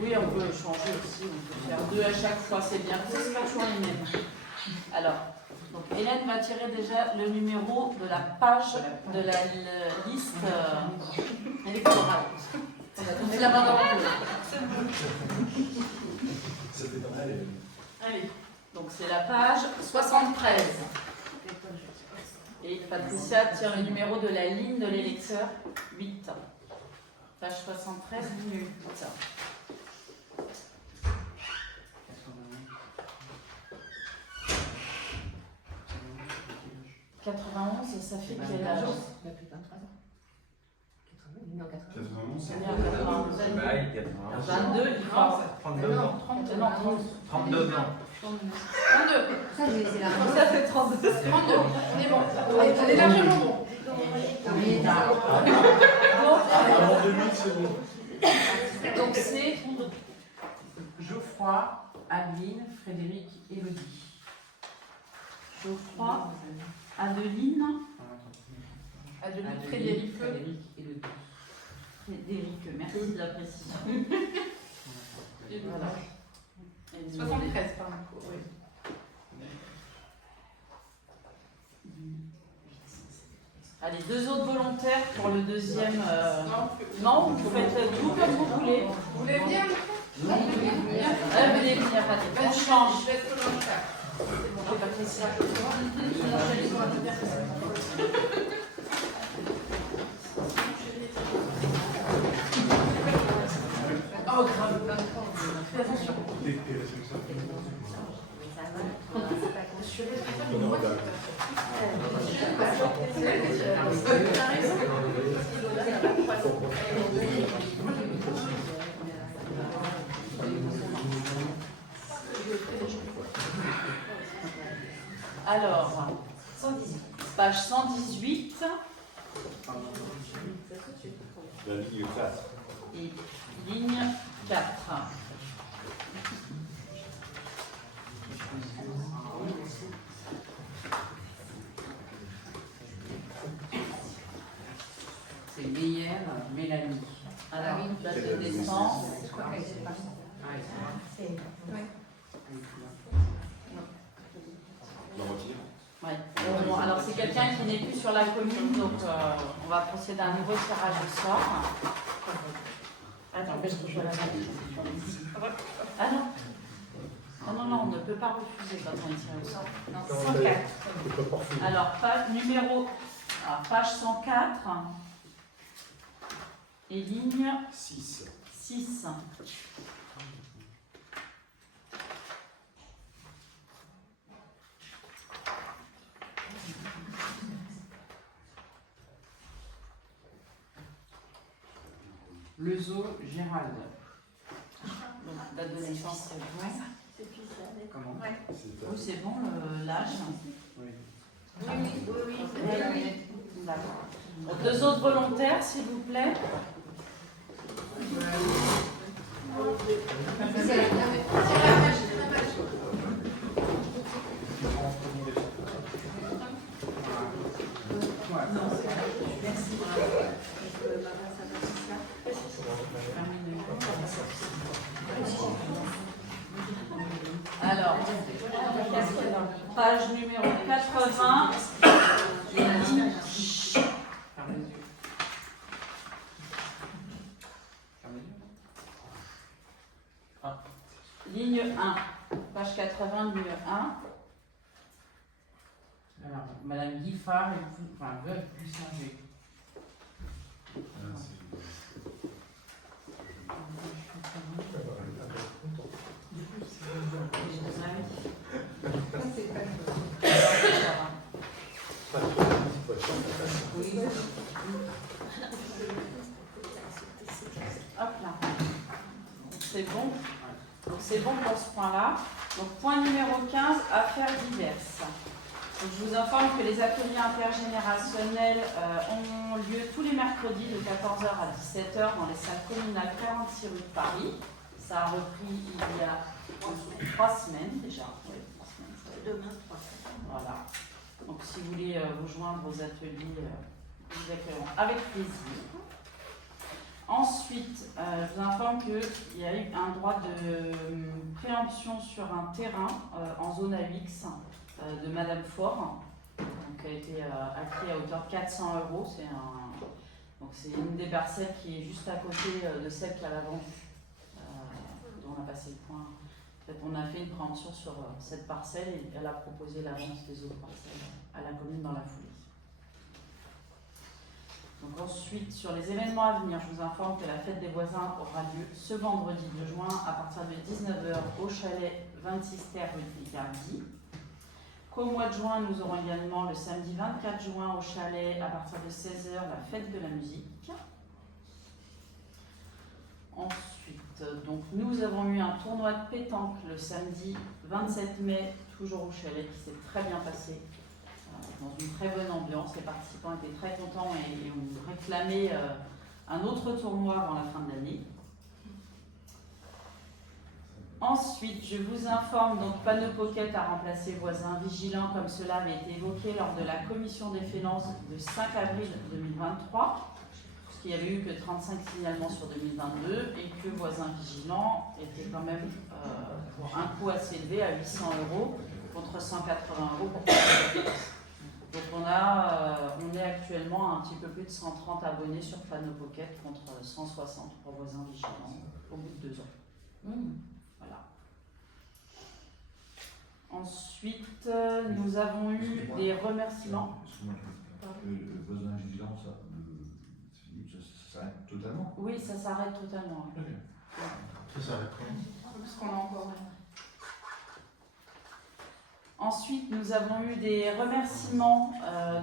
Oui, on peut changer aussi, on peut faire 2 à chaque fois, c'est bien. Ça, c'est pas toujours les mêmes. Alors, donc Hélène va tirer déjà le numéro de la page de la liste électorale. C'est la main dans le Ça fait pas mal. Allez, donc c'est la page 73. Et Patricia tire le numéro de la ligne de l'électeur 8. Page 73, ligne 8. 91, ça fait quel âge? Il a plus de 23 ans. 91, c'est 22, il pense. 32 ans. 32 ans. 32 ans. 32. Ça, c'est la Ça fait 32. 32. On est bon. On est largement bon. Avant 2000, c'est bon. Donc c'est Geoffroy, Adeline, Frédéric, Élodie. Geoffroy, Adeline, Frédéric, Frédéric, merci de la précision. Voilà. 73, pardon. Oui. Allez, 2 autres volontaires pour le deuxième. Non, vous faites tout comme vous voulez. Vous voulez venir? Venez venir, allez, on change. Je vais être dans le chat. C'est Patricia. Oh, grave. Fais attention. Alors, page 118. La ligne 4. Et ligne 4. C'est Meyer, Mélanie. Alors, date de naissance. Ouais. Bon, alors c'est quelqu'un qui n'est plus sur la commune, donc on va procéder à un nouveau tirage au sort. Attends, parce que je vois la main. Ah non. Ah non, non, on ne peut pas refuser quand on est tiré au sort. Non, 104. Alors, page 104 et ligne 6. 6. Le zoo Gérald. Donc, date de naissance, c'est bon. Comment? Oui, c'est bon, l'âge. Oui. D'accord. Donc, 2 autres volontaires, s'il vous plaît. Alors, page numéro 80, ligne 1, page 80, ligne 1. Alors, Madame Guiffard, veuve Bussinger. Hop là. C'est bon. Donc c'est bon pour ce point-là. Donc point numéro 15, affaires diverses. Donc, je vous informe que les ateliers intergénérationnels ont lieu tous les mercredis de 14h à 17h dans les salles communales 46 rue de Paris. Ça a repris il y a 3 semaines déjà. Oui, 3 semaines. Demain, 3 semaines. Voilà. Donc si vous voulez vous joindre aux ateliers, nous accueillerons avec plaisir. Ensuite, je vous informe qu'il y a eu un droit de préemption sur un terrain en zone AX de Madame Faure, donc, qui a été acquis à hauteur de 400 €. C'est une des parcelles qui est juste à côté de celle qu'elle a vendue, dont on a passé le point. En fait, on a fait une préemption sur cette parcelle et elle a proposé la vente des autres parcelles à la commune dans la foulée. Donc ensuite, sur les événements à venir, je vous informe que la fête des voisins aura lieu ce vendredi 2 juin à partir de 19 h au chalet 26 terre rue de Picardie. Qu'au mois de juin, nous aurons également le samedi 24 juin au chalet à partir de 16 h la fête de la musique. Ensuite, donc, nous avons eu un tournoi de pétanque le samedi 27 mai, toujours au chalet, qui s'est très bien passé. Dans une très bonne ambiance, les participants étaient très contents et ont réclamé un autre tournoi avant la fin de l'année. Ensuite, je vous informe, donc Panneau Pocket a remplacé Voisins Vigilants comme cela avait été évoqué lors de la commission des finances de 5 avril 2023, puisqu'il n'y avait eu que 35 signalements sur 2022 et que Voisins Vigilants était quand même pour un coût assez élevé à 800 € contre 180 € pour donc on est actuellement à un petit peu plus de 130 abonnés sur Panneau Pocket contre 160 pour Voisins Vigilants au bout de 2 ans. Voilà. Ensuite, nous avons eu des remerciements. Excuse-moi, le voisin vigilant, ça s'arrête totalement? Oui, ça s'arrête totalement. Ok. Ça s'arrête quand? Parce qu'on a encore. Ensuite, nous avons eu des remerciements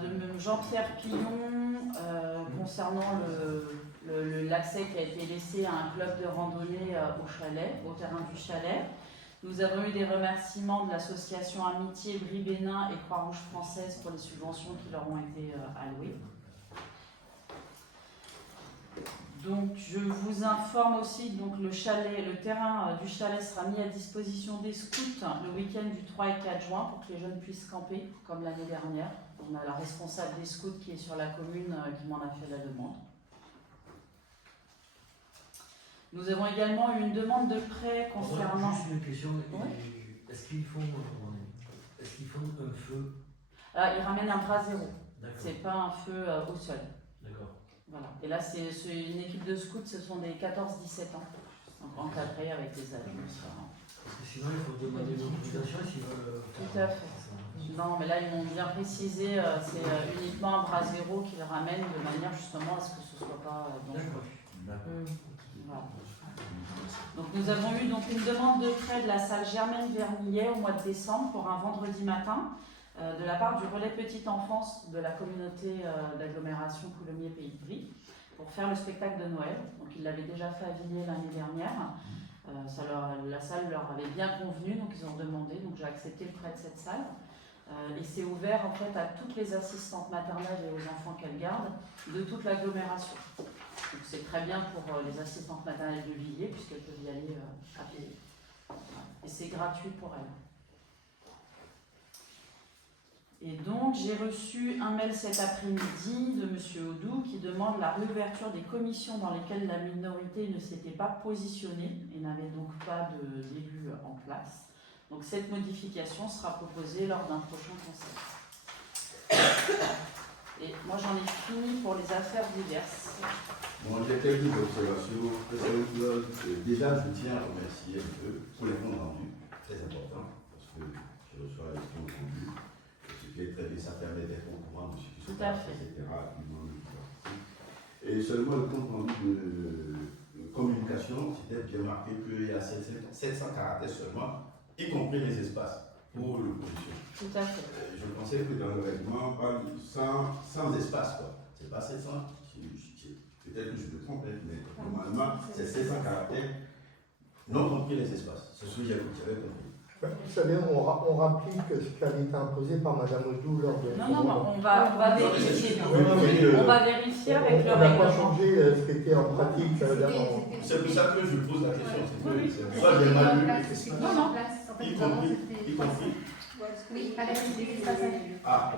de Jean-Pierre Pillon concernant l'accès qui a été laissé à un club de randonnée au chalet, au terrain du chalet. Nous avons eu des remerciements de l'association Amitié Brie-Bénin et Croix-Rouge française pour les subventions qui leur ont été allouées. Donc, je vous informe aussi, donc le terrain du chalet sera mis à disposition des scouts le week-end du 3 et 4 juin pour que les jeunes puissent camper, comme l'année dernière. On a la responsable des scouts qui est sur la commune qui m'en a fait la demande. Nous avons également eu une demande de prêt concernant... Juste une question, Oui. est-ce qu'ils font un feu? Ils ramènent un bras zéro, D'accord, c'est pas un feu au sol. d'accord. Voilà. Et là, c'est une équipe de scouts, ce sont des 14-17 ans, donc encadrés avec des adultes. Parce que sinon, il faut demander une autorisation s'ils veulent. Tout à fait. Non, mais là, ils m'ont bien précisé, c'est uniquement un bras zéro qu'ils ramènent de manière justement à ce que ce ne soit pas dangereux. Voilà. Donc, nous avons eu donc une demande de prêt de la salle Germaine Vernillet au mois de décembre pour un vendredi matin de la part du relais petite enfance de la communauté d'agglomération Coulommiers Pays de Brie pour faire le spectacle de Noël. Donc, ils l'avaient déjà fait à Villiers l'année dernière. La salle leur avait bien convenu, donc ils ont demandé, donc j'ai accepté le prêt de cette salle. Et c'est ouvert en fait à toutes les assistantes maternelles et aux enfants qu'elles gardent de toute l'agglomération. Donc c'est très bien pour les assistantes maternelles de Villiers puisqu'elles peuvent y aller à pied. Et c'est gratuit pour elles. Et donc j'ai reçu un mail cet après-midi de M. Audou qui demande la réouverture des commissions dans lesquelles la minorité ne s'était pas positionnée et n'avait donc pas d'élus en place. Donc cette modification sera proposée lors d'un prochain conseil. Et moi j'en ai fini pour les affaires diverses. Bon, j'ai quelques observations. Déjà, je tiens à remercier un peu pour les comptes rendus, très important, parce que je reçois les comptes rendus. Ce qui est très bien, ça permet d'être au courant de ce qui se passe, etc. Et seulement le compte rendu de communication, c'était bien marqué qu'il y a 700 caractères seulement, y compris les espaces pour l'opposition. Tout à fait. Je pensais que dans le règlement, on parle sans espace, quoi. C'est pas 700, peut-être que je me trompe, mais normalement, c'est 700 caractères, non compris les espaces. C'est ce que j'avais compris. Vous savez, on rapplique ce qui avait été imposé par Mme Audou lors de... Non, on va vérifier. On va vérifier avec le On n'a pas règlement. changé ce qui était en pratique d'avant. C'est pour ça que je pose la question. Oui. C'est pour ça que j'ai mal lu. Non. Y compris. Oui, à la limite des espaces à vivre. Ah,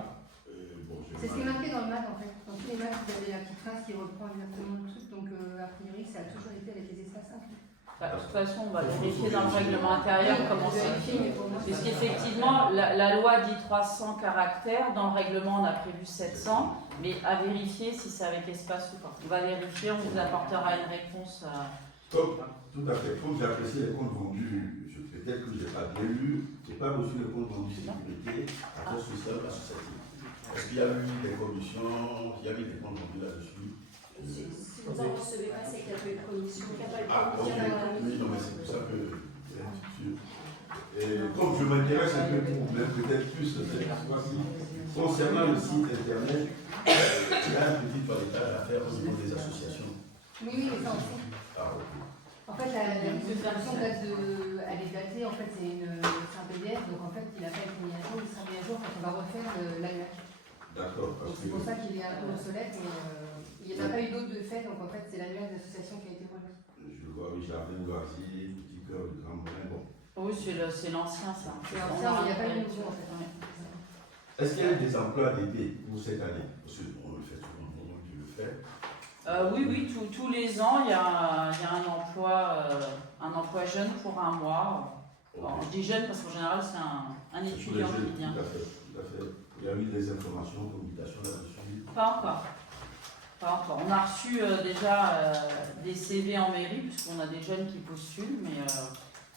bon, C'est ce qui est marqué dans le MAD en fait. Donc tous les matchs, vous avez la petite phrase qui reprend exactement le truc, donc a priori, ça a toujours été avec les espaces inclus. Bah, de toute façon, on va vérifier dans le règlement intérieur comment c'est écrit. Puisqu'effectivement, la loi dit 300 caractères, dans le règlement on a prévu 700, mais à vérifier si c'est avec espace ou pas. On va vérifier, on vous apportera une réponse. Tout à fait. Comme j'ai apprécié les comptes vendus, peut-être que je n'ai pas bien lu, je n'ai pas reçu le compte vendu sécurité à cause du système associatif. Est-ce qu'il y a eu des commissions, il y a eu des comptes vendus là-dessus? Si vous n'en recevez pas, c'est qu'il y a pas eu de commission, qu'il n'y a pas eu de Ah, ok. commission dans la Oui, non, mais c'est pour ça que. Et comme je m'intéresse un peu pour même peut-être plus cette fois-ci, concernant le site internet, il y a un petit toilettage à faire au niveau des associations. Oui, oui, mais ça aussi. Ah, ok. En fait, la disposition date de. Elle est datée, en fait, c'est un PDF, donc en fait, il n'a pas été mis à jour, il sera mis à jour quand on va refaire l'annuaire. D'accord, parce C'est que. pour ça qu'il est un peu obsolète, mais il n'y en a pas eu d'autres de fait, donc en fait, c'est l'annuaire des associations qui a été remis. Je vois, oui, Jardin Loisirs, Petit Cœur, le Grand Moulin, bon. Oui, c'est l'ancien, ça. C'est l'ancien, mais il n'y a pas eu de nouveau, en fait. Ouais. Est-ce qu'il y a eu des emplois d'été pour cette année? Parce qu'on le fait souvent, tu le fais. Oui, tous les ans, il y a un emploi jeune pour un mois. Bon, je dis jeune parce qu'en général, c'est un étudiant qui vient. Tout à fait, tout à fait. Il y a eu des informations, communications là-dessus. Pas encore. Pas encore. On a reçu déjà des CV en mairie, puisqu'on a des jeunes qui postulent, mais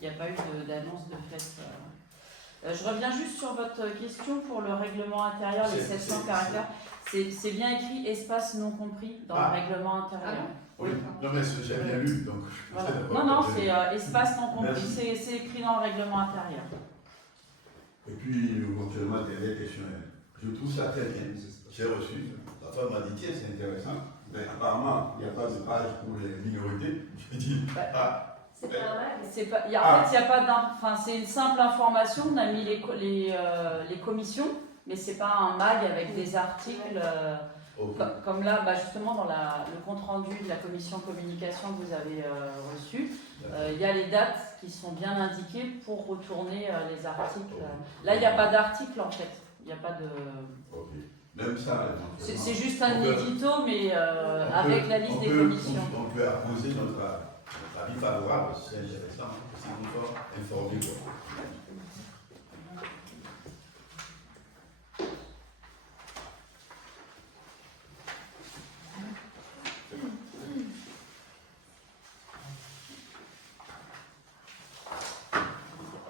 il n'y a pas eu d'annonce de fait. Je reviens juste sur votre question pour le règlement intérieur, les 700 caractères. C'est bien écrit espace non compris dans le règlement intérieur. Oui, non mais j'ai bien lu, donc. Voilà. Non, c'est espace non compris, c'est écrit dans le règlement intérieur. Et puis, éventuellement, dernière question. Je trouve ça très bien. J'ai reçu. La femme m'a dit, tiens, c'est intéressant. Mais apparemment, il n'y a pas de page pour les minorités. Je dis, C'est pas un mag. En fait, il n'y a pas c'est une simple information. On a mis les commissions, mais c'est pas un mag avec des articles. Comme là, justement, dans le compte-rendu de la commission communication que vous avez reçu, il y a les dates qui sont bien indiquées pour retourner les articles. Là, il n'y a pas d'article, en fait. Il n'y a pas de... Ok. Même ça, c'est juste un édito, mais avec la liste des commissions. On peut apposer notre avis favorable, c'est intéressant, c'est encore informé.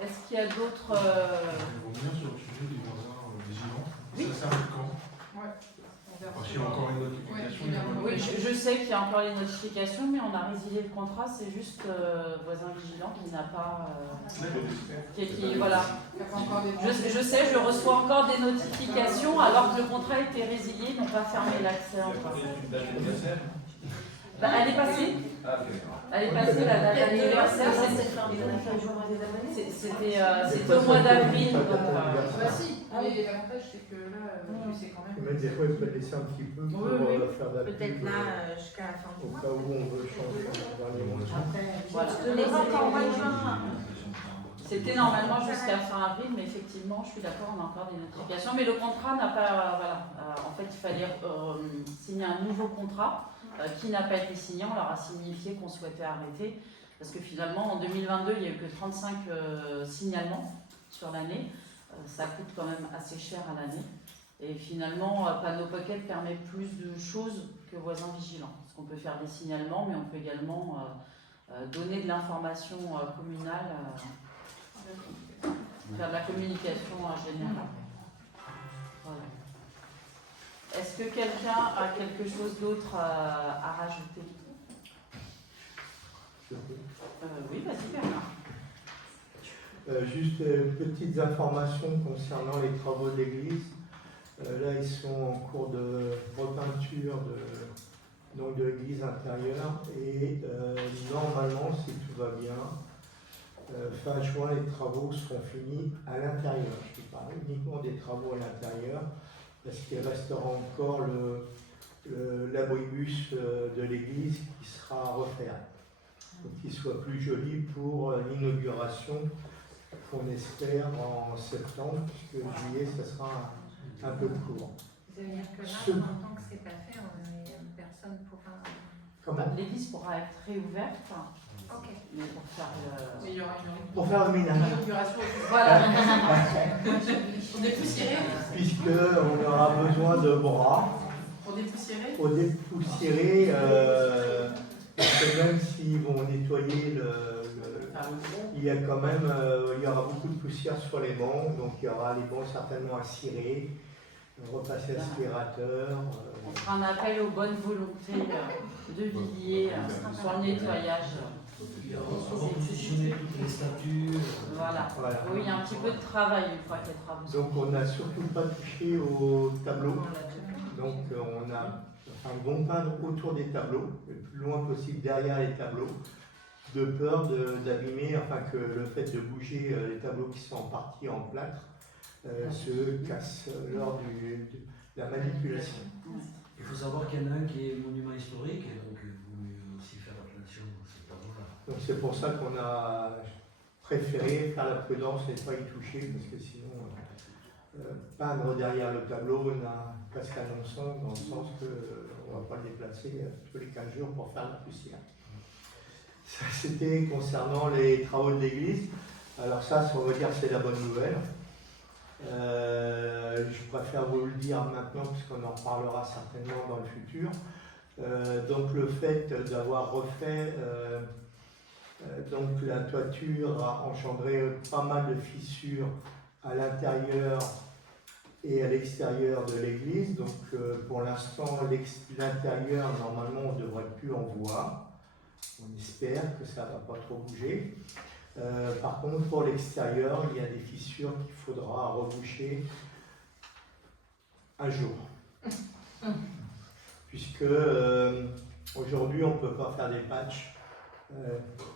Est-ce qu'il y a d'autres... On va revenir sur le sujet des voisins vigilants. Oui. Ça sert à quand? Ouais. Parce qu'il y a encore une notification. Oui, je sais qu'il y a encore les notifications, mais on a résilié le contrat, c'est juste voisin vigilant qui n'a pas... voilà. Je sais, je reçois encore des notifications alors que le contrat a été résilié, donc on va fermer l'accès encore. Elle est passée. Elle est passée, la date d'anniversaire, c'était au mois d'avril. Si, mais l'avantage c'est que là, tu sais quand même. Mais des fois, il faut laisser un petit peu pour faire de la Peut-être pub, là, jusqu'à la fin du au mois. cas où on veut changer le dernier moment. Voilà. C'était normalement jusqu'à fin avril, mais effectivement, je suis d'accord, on a encore des notifications. Mais le contrat n'a pas... en fait, il fallait signer un nouveau contrat qui n'a pas été signé. On leur a signifié qu'on souhaitait arrêter. Parce que finalement, en 2022, il n'y a eu que 35 signalements sur l'année. Ça coûte quand même assez cher à l'année. Et finalement, Panneau Pocket permet plus de choses que Voisins Vigilants. Parce qu'on peut faire des signalements, mais on peut également donner de l'information communale, faire de la communication en général. Voilà. Est-ce que quelqu'un a quelque chose d'autre à rajouter? Oui, vas-y Bernard. Juste petites informations concernant les travaux de l'église. Là, ils sont en cours de repeinture de l'église intérieure et normalement, si tout va bien, fin juin, les travaux seront finis à l'intérieur. Je parle uniquement des travaux à l'intérieur parce qu'il restera encore l'abribus de l'église qui sera à refaire. Pour qu'il soit plus joli pour l'inauguration qu'on espère en septembre, puisque juillet, ça sera un peu court. Ça veut dire que là, Ce- tant que c'est pas fait, personne pourra. Comment L'église pourra être réouverte, Ok. mais pour faire Mais il y aura une Pour faire le ménage. inauguration. Voilà. Pour dépoussiérer. Puisqu'on aura besoin de bras Pour dépoussiérer. pour dépoussiérer, parce que même s'ils vont nettoyer il y a quand même, il y aura beaucoup de poussière sur les bancs, donc il y aura les bancs certainement à cirer, repasser aspirateur. On fera un appel aux bonnes volontés de Villiers sur le nettoyage. Positionner toutes les statues. Voilà. Voilà. Oui, il y a un petit peu de travail une fois qu'elle sera besoin. Donc on n'a surtout pas touché au tableau. Donc on a, enfin, ils vont peindre autour des tableaux, le plus loin possible derrière les tableaux, de peur d'abîmer, enfin que le fait de bouger les tableaux qui sont en partie en plâtre se cassent lors de la manipulation. Il faut savoir qu'il y en a un qui est monument historique, et donc il vaut mieux aussi faire attention à ces tableaux-là. Donc c'est pour ça qu'on a préféré faire la prudence et ne pas y toucher, parce que sinon peindre derrière le tableau n'a presque un non-sens, dans le sens qu'on ne va pas le déplacer tous les 15 jours pour faire la poussière. Ça, c'était concernant les travaux de l'église. Alors ça, on va dire, c'est la bonne nouvelle. Je préfère vous le dire maintenant, puisqu'on en reparlera certainement dans le futur. Donc le fait d'avoir refait donc la toiture a engendré pas mal de fissures à l'intérieur et à l'extérieur de l'église. Donc pour l'instant, l'intérieur, normalement, on ne devrait plus en voir. On espère que ça ne va pas trop bouger. Par contre, pour l'extérieur, il y a des fissures qu'il faudra reboucher un jour. Puisque aujourd'hui, on ne peut pas faire des patchs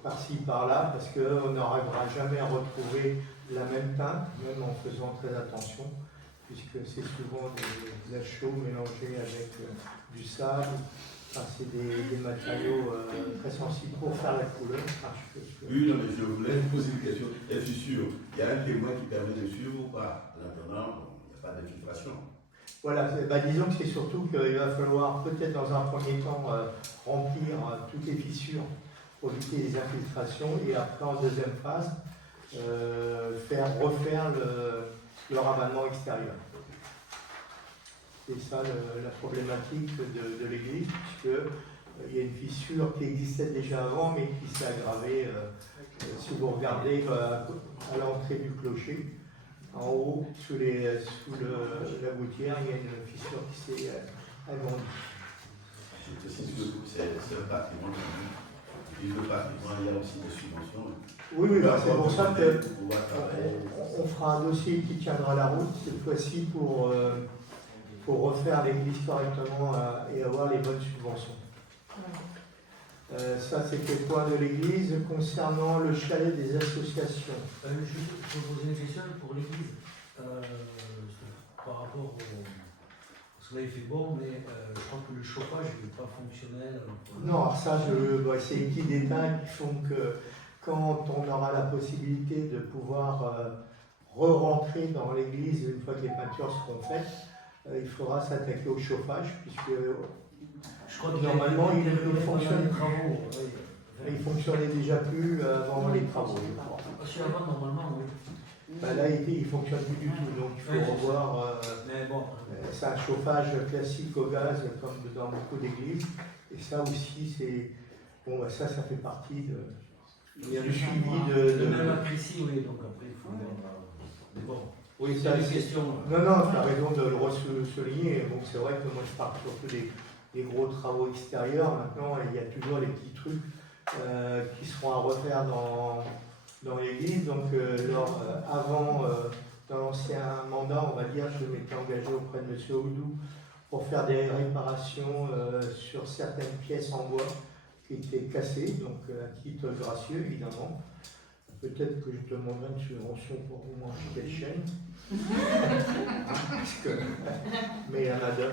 par-ci, par-là, parce qu'on n'arrivera jamais à retrouver la même teinte, même en faisant très attention, puisque c'est souvent des achats mélangés avec du sable. Enfin, c'est des matériaux très sensibles pour faire la couleur. Oui, non, mais je voulais vous poser une question. Les fissures, il y a un témoin qui permet de suivre ou pas? En attendant, il n'y a pas d'infiltration. Voilà, disons que c'est surtout qu'il va falloir peut-être dans un premier temps remplir toutes les fissures pour éviter les infiltrations, et après en deuxième phase, refaire le ravalement extérieur. C'est ça la problématique de l'église, puisqu'il y a une fissure qui existait déjà avant, mais qui s'est aggravée. Si vous regardez à l'entrée du clocher, en haut, sous la gouttière, il y a une fissure qui s'est agrandie. Je précise que c'est un patrimoine. Et le patrimoine, il y a aussi des subventions. Oui, c'est pour ça qu'on fera un dossier qui tiendra la route, cette fois-ci pour refaire l'église correctement et avoir les bonnes subventions. Ça, c'était le point de l'église. Concernant le chalet des associations. Je vous poser une question pour l'église. Par rapport au... Parce que là, il fait bon, mais je crois que le chauffage n'est pas fonctionnel. Non, alors ça, c'est des petits détails qui font que quand on aura la possibilité de pouvoir re-rentrer dans l'église une fois que les peintures seront faites, il faudra s'attaquer au chauffage, puisque je crois que normalement il fonctionne. Il fonctionnait déjà plus avant les travaux, je crois. Parce qu'avant, normalement, oui. Là, il ne fonctionne plus du tout, donc il faut revoir. Mais bon. C'est un chauffage classique au gaz, comme dans beaucoup d'églises. Et ça aussi, c'est. Bon, ça fait partie du suivi de. Même à Crécy, oui, donc après, il faut. Mais bon. Oui, c'est une question. Non, tu as raison de le souligner. Bon, c'est vrai que moi, je parle surtout des gros travaux extérieurs. Maintenant, il y a toujours les petits trucs qui seront à refaire dans l'église. Donc, avant, dans l'ancien mandat, on va dire, je m'étais engagé auprès de M. Oudou pour faire des réparations sur certaines pièces en bois qui étaient cassées, donc à titre gracieux, évidemment. Peut-être que je demanderai une subvention pour au moins acheter le chêne. Mais la madame,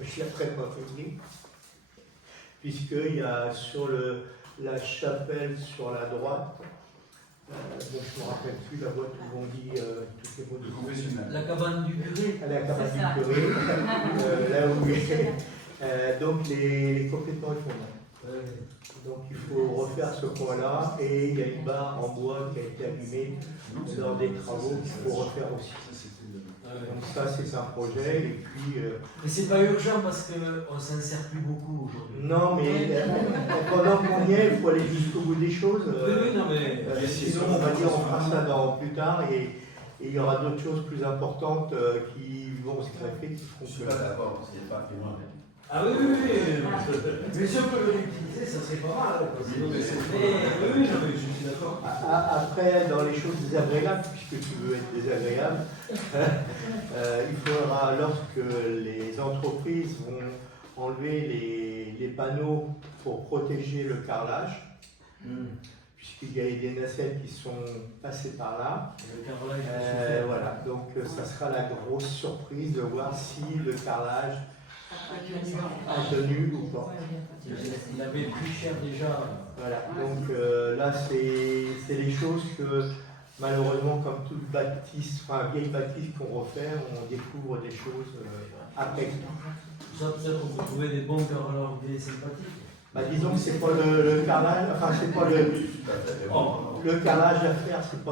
je la ferai pas venir. Puisqu'il y a sur la chapelle sur la droite, Donc je ne me rappelle plus la boîte où on dit toutes les mots Le confessionnal. La cabane du curé. à la cabane C'est ça. du curé, là où donc les complètement effondrés. Donc il faut refaire ce point-là et il y a une barre en bois qui a été allumée lors des travaux qu'il faut refaire aussi. Donc ça c'est un projet et puis... Mais c'est pas urgent parce qu'on s'en sert plus beaucoup aujourd'hui. Non mais pendant qu'on y est, il faut aller jusqu'au bout des choses. Oui, non mais... Sinon on va dire on fera ça plus tard et il y aura d'autres choses plus importantes qui vont se greffer, qui Je seront suis pas d'accord, parce qu'il n'est pas témoin. Ah oui, oui, oui. Mais si on peut le réutiliser, ça serait pas mal. Oui, non, mais je suis d'accord. Après, dans les choses désagréables, puisque tu veux être désagréable, il faudra, lorsque les entreprises vont enlever les panneaux pour protéger le carrelage, puisqu'il y a des nacelles qui sont passées par là. Le carrelage, voilà, donc ça sera la grosse surprise de voir si le carrelage a tenu ou pas. il avait plus cher déjà. Voilà, donc là c'est les choses que malheureusement comme toute bâtisse, enfin vieille bâtisse qu'on refait, on découvre des choses après. Ça peut-être qu'on peut trouver des bons carreleurs anglais sympathiques. Bah, disons que c'est pas le carrelage, enfin c'est pas le carrelage à faire, c'est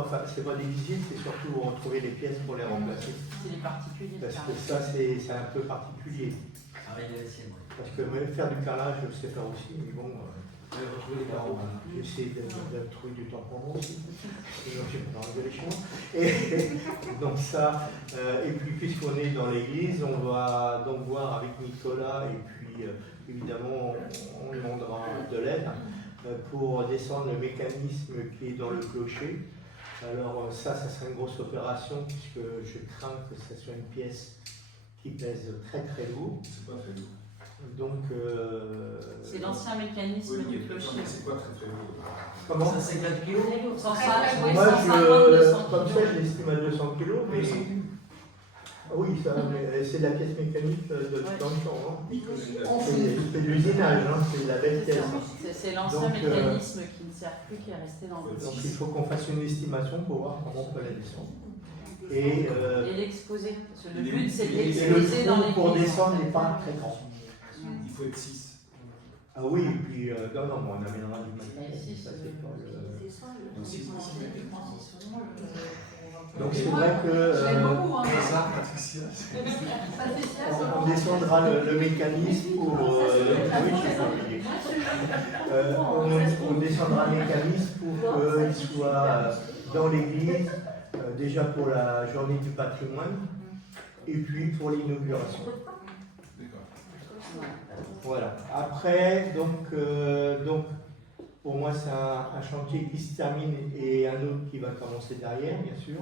pas difficile, c'est surtout retrouver les pièces pour les remplacer. C'est les particuliers. Parce que ça c'est un peu particulier. Ah, il est ancien, oui. Parce que même faire du carrelage, je sais faire aussi, mais bon, Retrouver les carreaux. j'essaie de trouver du temps pour moi aussi. Sinon, j'ai pas enlevé les chevaux. Et donc ça, et puis puisqu'on est dans l'église, on va donc voir avec Nicolas, et puis évidemment, on demandera de l'aide pour descendre le mécanisme qui est dans le clocher. Alors ça sera une grosse opération, puisque je crains que ce soit une pièce qui pèse très très lourd. C'est pas très lourd. Donc, C'est l'ancien mécanisme du clocher. C'est pas très lourd. comment 150 kilos. 150, oui, Moi, 150, 200 comme ça, kilos. je l'estime à 200 kg, mais. Ah oui, ça, mais c'est la pièce mécanique de dans le champ. Hein. C'est de l'usinage, hein, c'est la belle pièce. C'est l'ancien Donc, mécanisme qui ne sert plus, qui est resté dans le Donc il faut qu'on fasse une estimation pour voir comment on peut la descendre. Et l'exposer. Parce que le Et but, c'est de le l'exposer dans trou les pour descendre n'est pas très grand. Il faut être 6. Ah oui, et puis non, on amènera du matériel. Et si, Ça, c'est pas le- Donc 6. Donc c'est vrai que Ça, Patricia. on descendra le mécanisme pour. Oui, j'ai pas oublié. On descendra le mécanisme pour qu'il soit dans l'église, déjà pour la journée du patrimoine, et puis pour l'inauguration. D'accord. Voilà. Après, donc pour moi, c'est un chantier qui se termine et un autre qui va commencer derrière, bien sûr.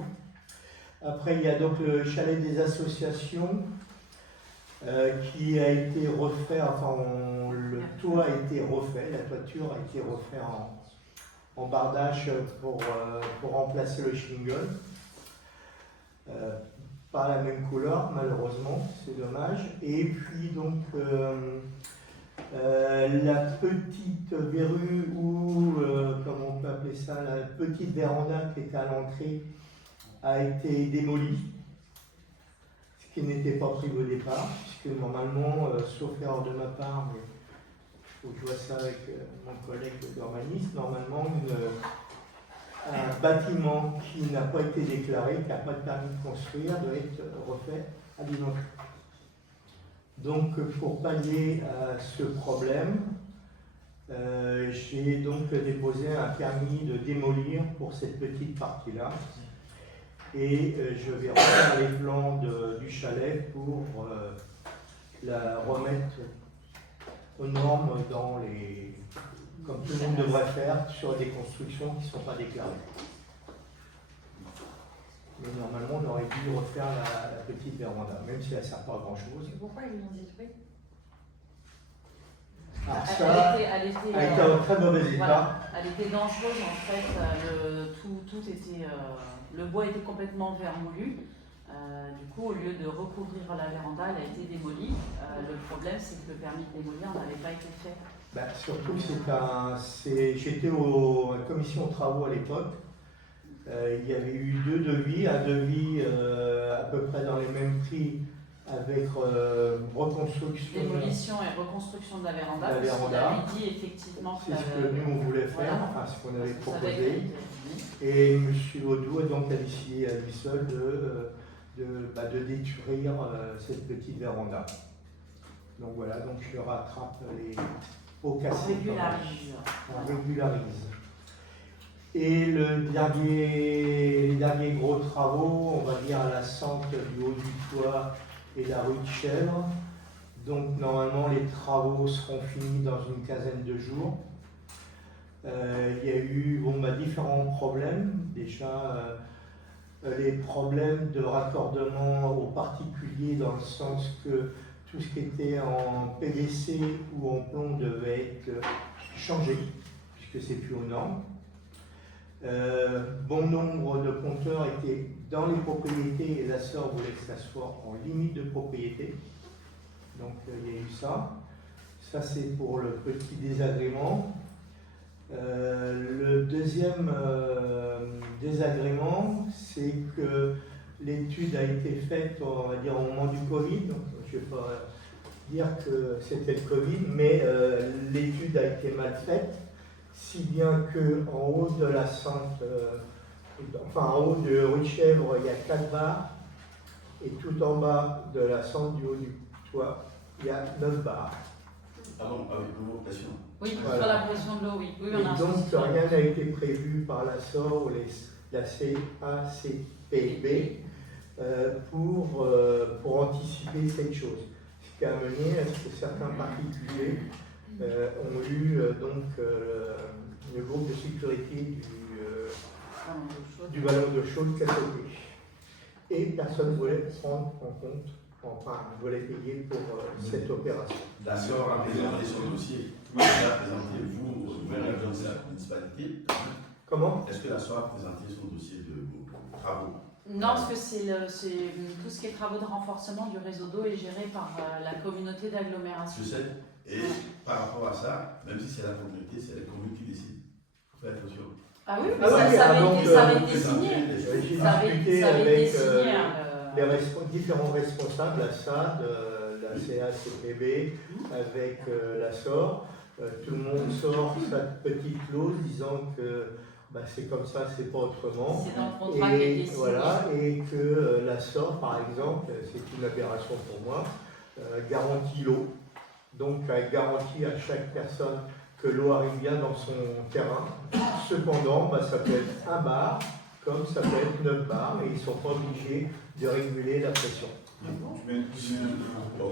Après, il y a donc le chalet des associations qui a été refait, enfin, le toit a été refait, la toiture a été refaite en bardage pour remplacer le shingle. Pas la même couleur, malheureusement, c'est dommage. Et puis, donc, la petite verrue ou, comment on peut appeler ça, la petite véranda qui était à l'entrée a été démolie, ce qui n'était pas prévu au départ, puisque normalement, sauf erreur de ma part, mais il faut que je vois ça avec mon collègue d'urbanisme, normalement, un bâtiment qui n'a pas été déclaré, qui n'a pas de permis de construire, doit être refait à l'identique. Donc, pour pallier à ce problème, j'ai donc déposé un permis de démolir pour cette petite partie-là. Et je vais refaire les plans du chalet pour la remettre aux normes comme tout le monde devrait faire sur des constructions qui ne sont pas déclarées. Mais normalement, on aurait dû refaire la petite véranda, même si elle ne sert pas à grand-chose. Pourquoi ils l'ont détruit? Elle était en très mauvais état. Voilà, elle était dangereuse en fait. Tout était, le bois était complètement vermoulu. Du coup, au lieu de recouvrir la véranda, elle a été démolie. Le problème, c'est que le permis de démolir n'avait pas été fait. Surtout, j'étais à la commission aux travaux à l'époque. Il y avait eu 2 devis, un devis à peu près dans les mêmes prix avec reconstruction. Démolition et reconstruction de la véranda. La parce qu'il véranda. avait dit effectivement C'est ce que nous on voulait faire, Voilà. enfin ce qu'on avait Parce que ça avait proposé. été dit. Et M. Audou a donc décidé à lui seul de détruire cette petite véranda. Donc voilà, donc je rattrape les pots On cassés. régularise. On régularise. Et les derniers gros travaux, on va dire à la sente du haut du toit et la rue de Chèvre. Donc normalement les travaux seront finis dans une quinzaine de jours. Il y a eu différents problèmes. Déjà les problèmes de raccordement aux particuliers dans le sens que tout ce qui était en PVC ou en plomb devait être changé puisque c'est plus aux normes. Bon nombre de compteurs étaient dans les propriétés et la SOR voulait que ça soit en limite de propriété. Donc il y a eu ça. Ça c'est pour le petit désagrément. Le deuxième désagrément, c'est que l'étude a été faite, on va dire, au moment du Covid. Donc, je ne vais pas dire que c'était le Covid, mais l'étude a été mal faite, si bien qu'en haut de la sente, en haut de rue de Chèvre, il y a 4 barres, et tout en bas de la sente du haut du toit, il y a 9 barres. Ah bon, avec provocation. Oui, Voilà. sur la pression de l'eau, oui. Oui, Et on a un donc souci. rien n'a été prévu par la SOR ou la CACPB pour anticiper cette chose. Ce qui a amené à ce que certains particuliers ont eu le groupe de sécurité du ballon d'eau chaude cassé. Et personne ne voulait prendre en compte, voulait payer pour cette opération. La SOR a présenté son dossier. Comment vous a présenté, vous, au gouvernement de la municipalité? Comment? Est-ce que la SOR a présenté son dossier de travaux? Non, parce que tout ce qui est travaux de renforcement du réseau d'eau est géré par la communauté d'agglomération. Je sais. Et par rapport à ça, même si c'est la communauté, c'est les communes qui décident. Il faut faire attention. Ah oui, mais Ah oui, ça avait été présenter signé. J'ai Ça avait discuté été avec signé. les différents responsables, la SAD, la CACPB, avec la SOR. Tout le monde sort sa petite clause disant que c'est comme ça, c'est pas autrement. C'est dans le contrat qui a été signé. Voilà, et que la SOR, par exemple, c'est une aberration pour moi, garantit l'eau. Donc, elle garantit à chaque personne que l'eau arrive bien dans son terrain. Cependant, ça peut être 1 bar, comme ça peut être 9 bars, et ils ne sont pas obligés de réguler la pression. Bon, je ne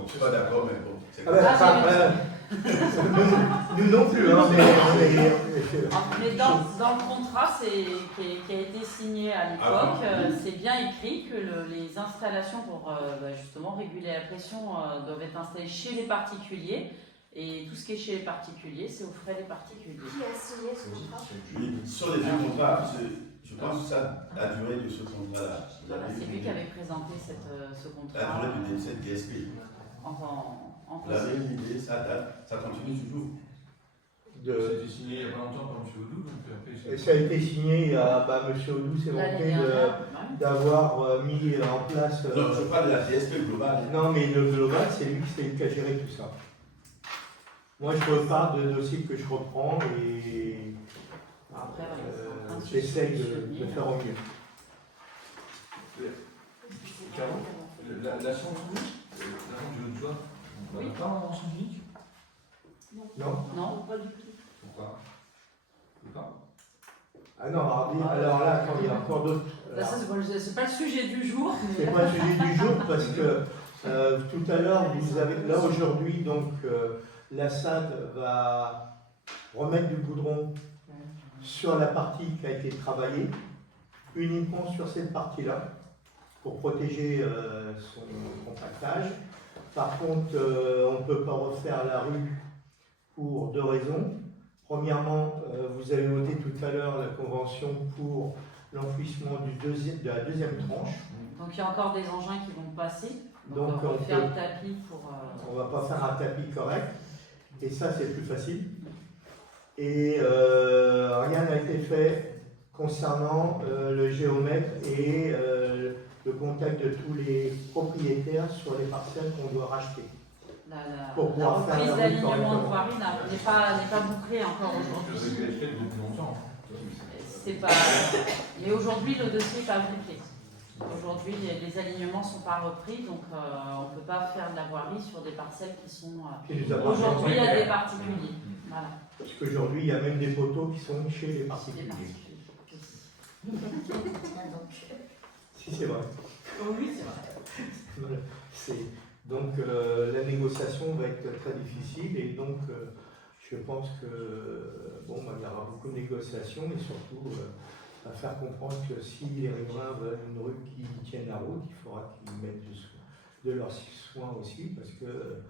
suis pas d'accord, mais bon. C'est nous non plus, hein, mais dans le contrat qui a été signé à l'époque, c'est bien écrit que les installations pour justement réguler la pression doivent être installées chez les particuliers. Et tout ce qui est chez les particuliers, c'est aux frais des particuliers. Qui a signé ce contrat? Oui, sur les 2 contrats, je pense que ça, la durée de ce contrat-là. Voilà, c'est lui qui avait présenté ce contrat. La durée de cette GSP. En La même idée, ça date, ça continue toujours. Ça a été signé il n'y a pas longtemps par M. Audou, donc après. Ça a été signé à M. Audou, c'est vanté d'avoir mis en place. Non, je parle de la GSP globale. Non, mais le global, c'est lui qui a géré tout ça. Moi, je repars de dossiers que je reprends et j'essaye de faire au mieux. La science unique, la du haut de toit, on n'a pas en science unique? Non, pas du tout. Pourquoi? Ah non, alors là, attends, il y a encore d'autres. C'est pas le sujet du jour. C'est pas le sujet du jour parce que tout à l'heure, vous avez là aujourd'hui, donc la SAD va remettre du goudron sur la partie qui a été travaillée, uniquement sur cette partie-là, pour protéger son compactage. Par contre, on ne peut pas refaire la rue pour 2 raisons. Premièrement, vous avez voté tout à l'heure la convention pour l'enfouissement de la deuxième tranche. Donc il y a encore des engins qui vont passer. Donc on va faire le tapis pour. On ne va pas faire un tapis correct. Et ça, c'est plus facile. Et rien n'a été fait concernant le géomètre et le contact de tous les propriétaires sur les parcelles qu'on doit racheter. La Pour pouvoir faire reprise la route d'alignement de correctement. voirie n'est pas bouclée encore aujourd'hui. depuis longtemps. C'est pas... Et aujourd'hui, le dossier n'est pas bouclé. Aujourd'hui, les alignements ne sont pas repris, donc on ne peut pas faire de la voirie sur des parcelles qui sont Qui nous appartiennent. aujourd'hui à des particuliers. Voilà. Parce qu'aujourd'hui, il y a même des poteaux qui sont chez les Des particuliers. particuliers. Si, c'est vrai. Oui, c'est vrai. Voilà. Donc la négociation va être très difficile et donc je pense que bon, il y aura beaucoup de négociations et surtout à faire comprendre que si les riverains veulent une rue qui tienne la route, il faudra qu'ils mettent de leurs soins aussi parce que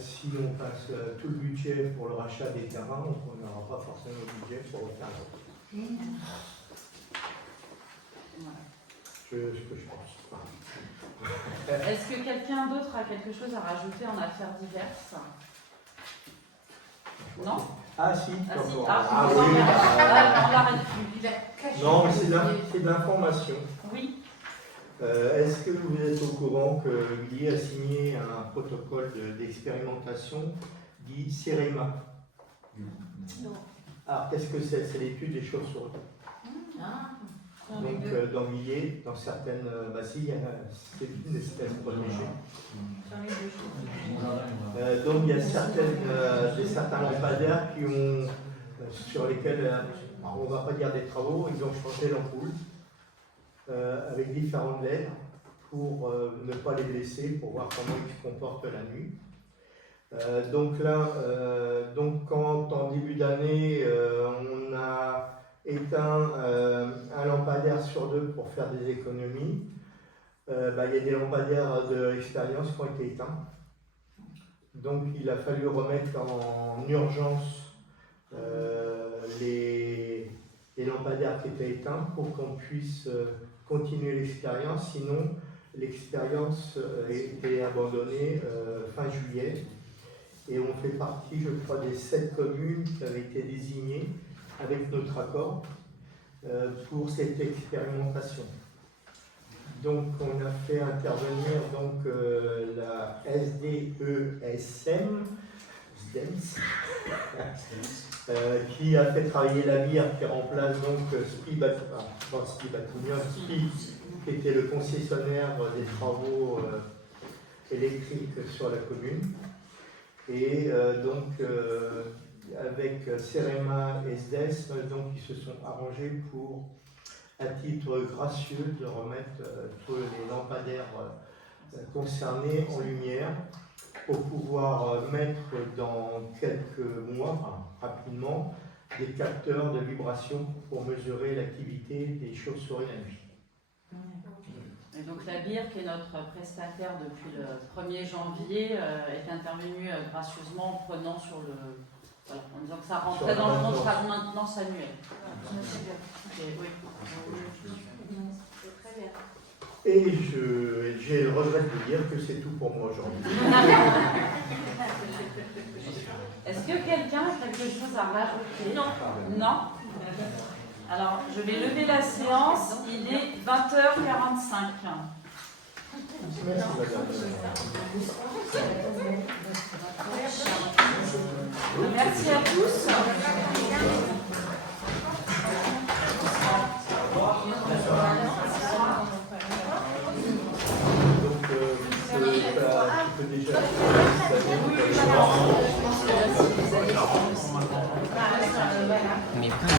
si on passe tout le budget pour le rachat des terrains, on n'aura pas forcément le budget pour refaire la route. Voilà. Ce que je pense. Est-ce que quelqu'un d'autre a quelque chose à rajouter en affaires diverses? Non? Ah si, Ah si, encore. ah, Oui, on l'arrête plus. Il a caché. non, mais c'est de l'information. Oui. Est-ce que vous êtes au courant que Willy a signé un protocole d'expérimentation dit CEREMA? Non. Alors, qu'est-ce que c'est? C'est l'étude des chauves-souris. Donc, dans Millet, dans certaines c'est une espèce protégée. Donc, il y a certains lampadaires sur lesquels, on ne va pas dire des travaux, ils ont changé l'ampoule avec différentes LED pour ne pas les blesser, pour voir comment ils se comportent la nuit. Donc là, quand en début d'année, on a éteint un lampadaire sur 2 pour faire des économies, il y a des lampadaires de l'expérience qui ont été éteints. Donc il a fallu remettre en urgence les lampadaires qui étaient éteints pour qu'on puisse continuer l'expérience. Sinon, l'expérience a été abandonnée fin juillet. Et on fait partie, je crois, des 7 communes qui avaient été désignées avec notre accord pour cette expérimentation. Donc on a fait intervenir donc, la SDESM, qui a fait travailler la BIR qui remplace donc SPI qui était le concessionnaire des travaux électriques sur la commune. Et avec CEREMA et SDES, donc ils se sont arrangés pour, à titre gracieux, de remettre tous les lampadaires concernés en lumière pour pouvoir mettre dans quelques mois, rapidement, des capteurs de vibration pour mesurer l'activité des chauves-souris la nuit. Et donc la BIR, qui est notre prestataire depuis le 1er janvier, est intervenue gracieusement en prenant sur le... Voilà, en disant que ça rentrait dans le contrat de maintenance annuel. Et oui. C'est très bien. Et j'ai le regret de vous dire que c'est tout pour moi aujourd'hui. Est-ce que quelqu'un a quelque chose à rajouter? Non. Non? Alors, je vais lever la séance. Il est 20h45. Merci madame. Merci à tous. Donc, tu peux déjà... Mais